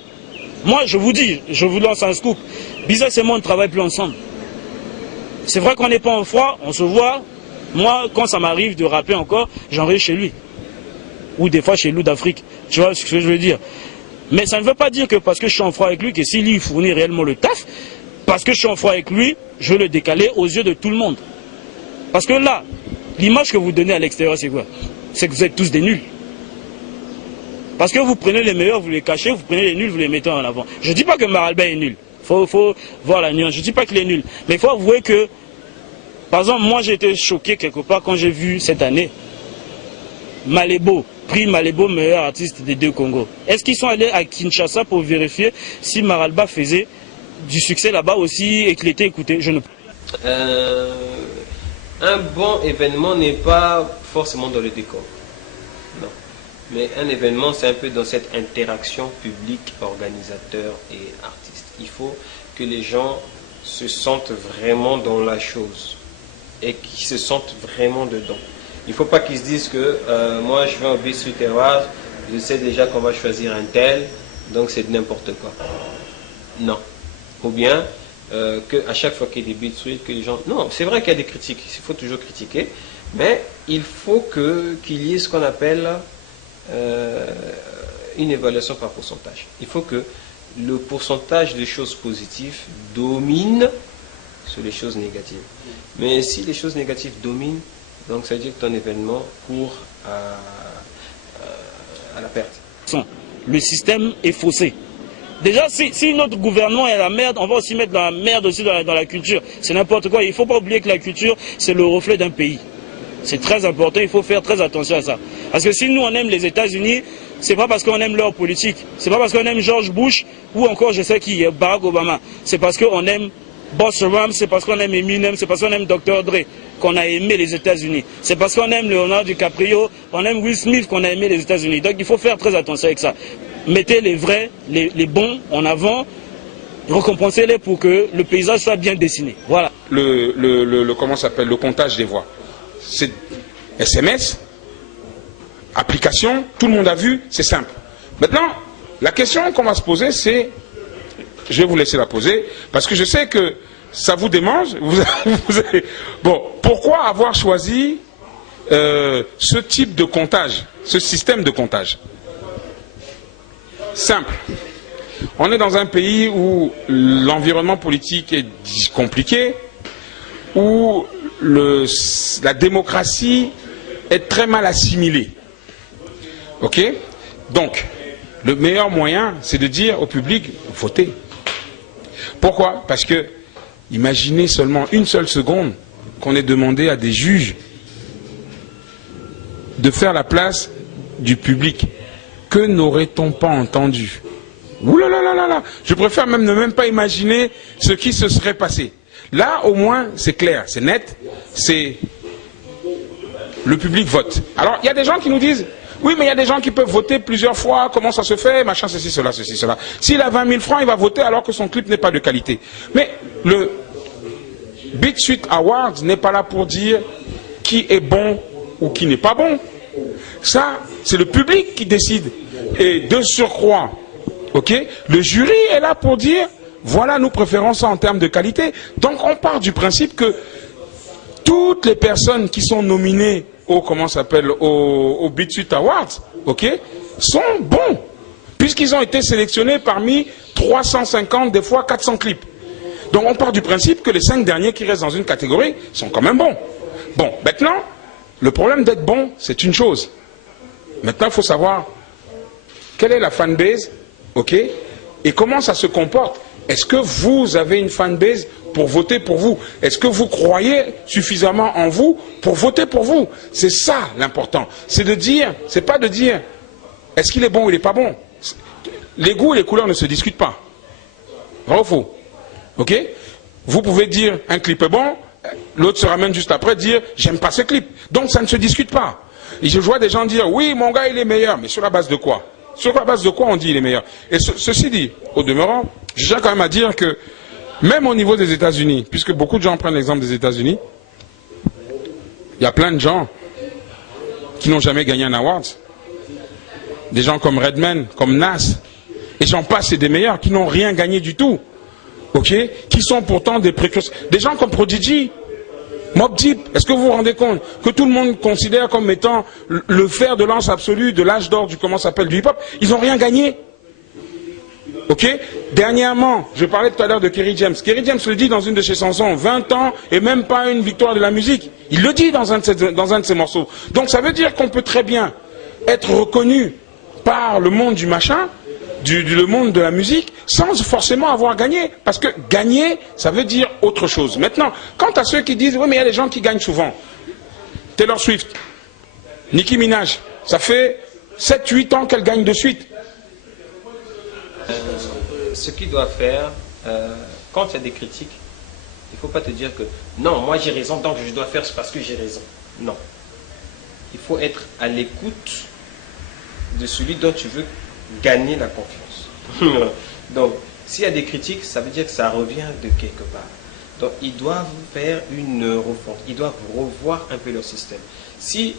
Moi, je vous dis, je vous lance un scoop. Biza et moi, on ne travaille plus ensemble. C'est vrai qu'on n'est pas en froid, on se voit. Moi, quand ça m'arrive de rapper encore, j'enregistre chez lui. Ou des fois chez Lou d'Afrique. Tu vois ce que je veux dire? Mais ça ne veut pas dire que parce que je suis en froid avec lui, que si lui fournit réellement le taf, parce que je suis en froid avec lui, je vais le décaler aux yeux de tout le monde. Parce que là, l'image que vous donnez à l'extérieur, c'est quoi? C'est que vous êtes tous des nuls. Parce que vous prenez les meilleurs, vous les cachez, vous prenez les nuls, vous les mettez en avant. Je ne dis pas que Maralba est nul. Il faut voir la nuance. Je ne dis pas qu'il est nul. Mais il faut avouer que, par exemple, moi j'ai été choqué quelque part quand j'ai vu cette année Malébo, prix Malébo meilleur artiste des deux Congos. Est-ce qu'ils sont allés à Kinshasa pour vérifier si Maralba faisait du succès là-bas aussi et qu'il était écouté? Je ne... Un bon événement n'est pas forcément dans le décor. Non. Mais un événement, c'est un peu dans cette interaction public, organisateur et artiste. Il faut que les gens se sentent vraiment dans la chose et qu'ils se sentent vraiment dedans. Il ne faut pas qu'ils se disent que moi je vais au Beat Street Awards, je sais déjà qu'on va choisir un tel, donc c'est n'importe quoi. Non. Ou bien qu'à chaque fois qu'il y a des Beat Street, que les gens... Non, c'est vrai qu'il y a des critiques, il faut toujours critiquer, mais il faut qu'il y ait ce qu'on appelle une évaluation par pourcentage. Il faut que le pourcentage de choses positives domine sur les choses négatives. Mais si les choses négatives dominent, donc ça veut dire que ton événement court à la perte. Le système est faussé. Déjà, si notre gouvernement est la merde, on va aussi mettre la merde aussi dans la culture. C'est n'importe quoi. Il ne faut pas oublier que la culture, c'est le reflet d'un pays. C'est très important, il faut faire très attention à ça. Parce que si nous, on aime les États-Unis, c'est pas parce qu'on aime leur politique. C'est pas parce qu'on aime George Bush ou encore, je sais qui, Barack Obama. C'est parce qu'on aime Boss Ram, c'est parce qu'on aime Eminem, c'est parce qu'on aime Dr. Dre qu'on a aimé les États-Unis. C'est parce qu'on aime Leonardo DiCaprio, on aime Will Smith qu'on a aimé les États-Unis. Donc il faut faire très attention avec ça. Mettez les vrais, les bons en avant, récompensez-les pour que le paysage soit bien dessiné. Voilà. Comment s'appelle, le comptage des voix. C'est SMS, application, tout le monde a vu, c'est simple. Maintenant, la question qu'on va se poser, c'est, je vais vous laisser la poser, parce que je sais que ça vous démange. Bon, pourquoi avoir choisi ce type de comptage, ce système de comptage? Simple. On est dans un pays où l'environnement politique est compliqué, où la démocratie est très mal assimilée. Ok? Donc, le meilleur moyen, c'est de dire au public, votez. Pourquoi? Parce que, imaginez seulement une seule seconde qu'on ait demandé à des juges de faire la place du public. Que n'aurait-on pas entendu? Ouh là là là là là! Je préfère même ne même pas imaginer ce qui se serait passé. Là, au moins, c'est clair, c'est net, c'est le public vote. Alors, il y a des gens qui nous disent, oui, mais il y a des gens qui peuvent voter plusieurs fois, comment ça se fait, machin, ceci, cela, ceci, cela. S'il a 20 000 francs, il va voter alors que son clip n'est pas de qualité. Mais le Beat Suite Awards n'est pas là pour dire qui est bon ou qui n'est pas bon. Ça, c'est le public qui décide. Et de surcroît, ok, le jury est là pour dire, voilà, nous préférons ça en termes de qualité. Donc on part du principe que toutes les personnes qui sont nominées au Beat Suite Awards, ok, sont bons, puisqu'ils ont été sélectionnés parmi 350, des fois 400 clips. Donc on part du principe que les 5 derniers qui restent dans une catégorie sont quand même bons. Bon, maintenant, le problème d'être bon, c'est une chose. Maintenant, il faut savoir quelle est la fanbase, ok, et comment ça se comporte. Est-ce que vous avez une fanbase pour voter pour vous? Est-ce que vous croyez suffisamment en vous pour voter pour vous? C'est ça l'important. C'est de dire, c'est pas de dire, est-ce qu'il est bon ou il n'est pas bon? Les goûts et les couleurs ne se discutent pas. Vrai ou faux? Ok? Vous pouvez dire un clip est bon, l'autre se ramène juste après dire j'aime pas ce clip. Donc ça ne se discute pas. Et je vois des gens dire oui, mon gars il est meilleur, mais sur la base de quoi? Sur la base de quoi on dit il est meilleur? Et ceci dit, au demeurant, je tiens quand même à dire que même au niveau des États-Unis, puisque beaucoup de gens prennent l'exemple des États-Unis, il y a plein de gens qui n'ont jamais gagné un award. Des gens comme Redman, comme Nas, et j'en passe, et des meilleurs qui n'ont rien gagné du tout. Ok, qui sont pourtant des précurseurs. Des gens comme Prodigy, Mobb Deep, est-ce que vous vous rendez compte que tout le monde considère comme étant le fer de lance absolu de l'âge d'or du hip-hop? Ils n'ont rien gagné. Ok. Dernièrement, je parlais tout à l'heure de Kerry James. Kerry James le dit dans une de ses chansons, 20 ans et même pas une victoire de la musique. Il le dit dans un de ses morceaux. Donc ça veut dire qu'on peut très bien être reconnu par le monde du machin, le monde de la musique, sans forcément avoir gagné. Parce que gagner, ça veut dire autre chose. Maintenant, quant à ceux qui disent, oui mais il y a des gens qui gagnent souvent. Taylor Swift, Nicki Minaj, ça fait 7-8 ans qu'elle gagne de suite. Ce qu'ils doivent faire, quand il y a des critiques, il ne faut pas te dire que non, moi j'ai raison, donc je dois faire parce que j'ai raison. Non. Il faut être à l'écoute de celui dont tu veux gagner la confiance. Donc, s'il y a des critiques, ça veut dire que ça revient de quelque part. Donc, ils doivent faire une refonte. Ils doivent revoir un peu leur système. S'ils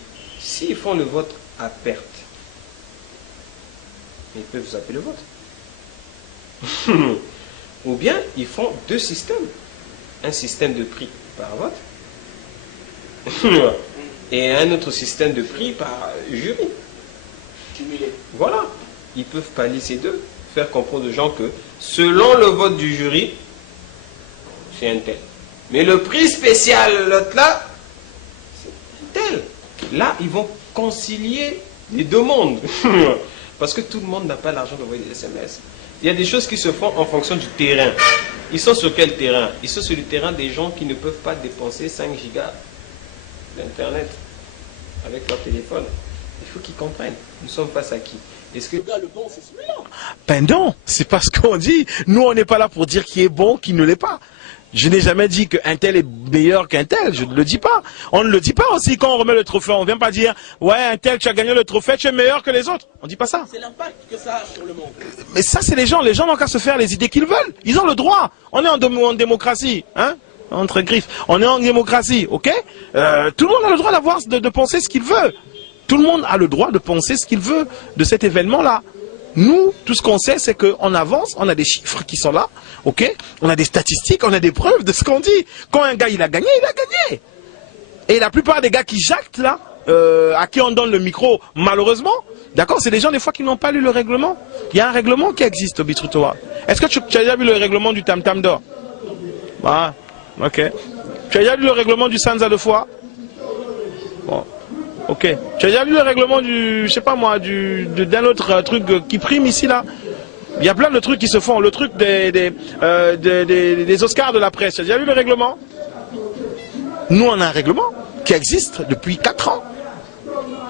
font le vote à perte, ils peuvent zapper le vote. Ou bien, ils font 2 systèmes. Un système de prix par vote et un autre système de prix par jury. Voilà. Ils peuvent pallier ces deux, faire comprendre aux gens que selon le vote du jury, c'est un tel. Mais le prix spécial, l'autre là, c'est un tel. Là, ils vont concilier les deux mondes. Parce que tout le monde n'a pas l'argent d'envoyer des SMS. Il y a des choses qui se font en fonction du terrain. Ils sont sur quel terrain? Ils sont sur le terrain des gens qui ne peuvent pas dépenser 5 gigas d'internet avec leur téléphone. Il faut qu'ils comprennent. Nous sommes face à qui? Est-ce que le gars le bon c'est celui-là? Ben non, c'est pas ce qu'on dit. Nous on n'est pas là pour dire qui est bon, qui ne l'est pas. Je n'ai jamais dit qu'un tel est meilleur qu'un tel, je ne le dis pas. On ne le dit pas aussi quand on remet le trophée, on ne vient pas dire « Ouais, un tel, tu as gagné le trophée, tu es meilleur que les autres ». On ne dit pas ça. C'est l'impact que ça a sur le monde. Mais ça, c'est les gens n'ont qu'à se faire les idées qu'ils veulent. Ils ont le droit. On est en démocratie, hein, entre griffes. On est en démocratie, ok. Tout le monde a le droit de penser ce qu'il veut. Tout le monde a le droit de penser ce qu'il veut de cet événement-là. Nous, tout ce qu'on sait, c'est qu'on avance, on a des chiffres qui sont là, ok? On a des statistiques, on a des preuves de ce qu'on dit. Quand un gars, il a gagné, il a gagné. Et la plupart des gars qui jactent, là, à qui on donne le micro, malheureusement, d'accord, c'est des gens, des fois, qui n'ont pas lu le règlement. Il y a un règlement qui existe au Beach Tour. Est-ce que tu as déjà vu le règlement du Tam Tam d'Or? Ah, ok. Tu as déjà lu le règlement du Sansa de Foix? Bon. Ok. Tu as déjà vu le règlement du, je sais pas moi, d'un autre truc qui prime ici là? Il y a plein de trucs qui se font. Le truc des Oscars de la presse. Tu as déjà vu le règlement? Nous, on a un règlement qui existe depuis 4 ans.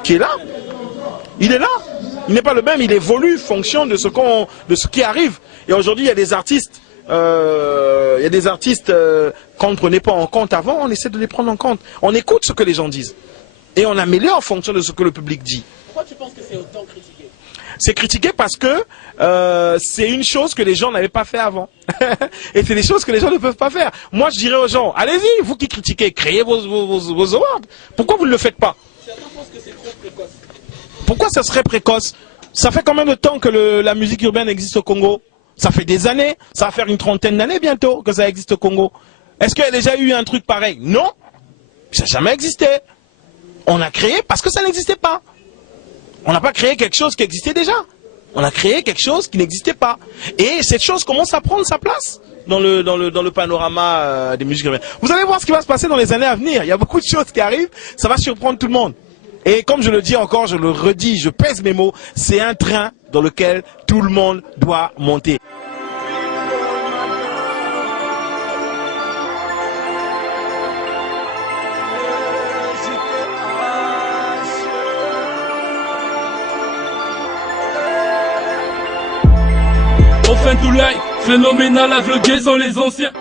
Qui est là. Il est là. Il n'est pas le même. Il évolue en fonction de ce qui arrive. Et aujourd'hui, il y a des artistes. Qu'on ne prenait pas en compte avant. On essaie de les prendre en compte. On écoute ce que les gens disent. Et on améliore en fonction de ce que le public dit. Pourquoi tu penses que c'est autant critiqué? C'est critiqué parce que c'est une chose que les gens n'avaient pas fait avant. Et c'est des choses que les gens ne peuvent pas faire. Moi, je dirais aux gens, allez-y, vous qui critiquez, créez vos awards. Pourquoi vous ne le faites pas? Certains pensent que c'est trop précoce. Pourquoi ça serait précoce? Ça fait combien de temps que la musique urbaine existe au Congo? Ça fait des années. Ça va faire une 30aine d'années bientôt que ça existe au Congo. Est-ce qu'il y a déjà eu un truc pareil? Non. Ça n'a jamais existé. On a créé parce que ça n'existait pas. On n'a pas créé quelque chose qui existait déjà. On a créé quelque chose qui n'existait pas. Et cette chose commence à prendre sa place dans le panorama des musiques urbaines. Vous allez voir ce qui va se passer dans les années à venir. Il y a beaucoup de choses qui arrivent. Ça va surprendre tout le monde. Et comme je le dis encore, je le redis, je pèse mes mots. C'est un train dans lequel tout le monde doit monter. Enfin tout like, phénoménal à vloguer sans les anciens.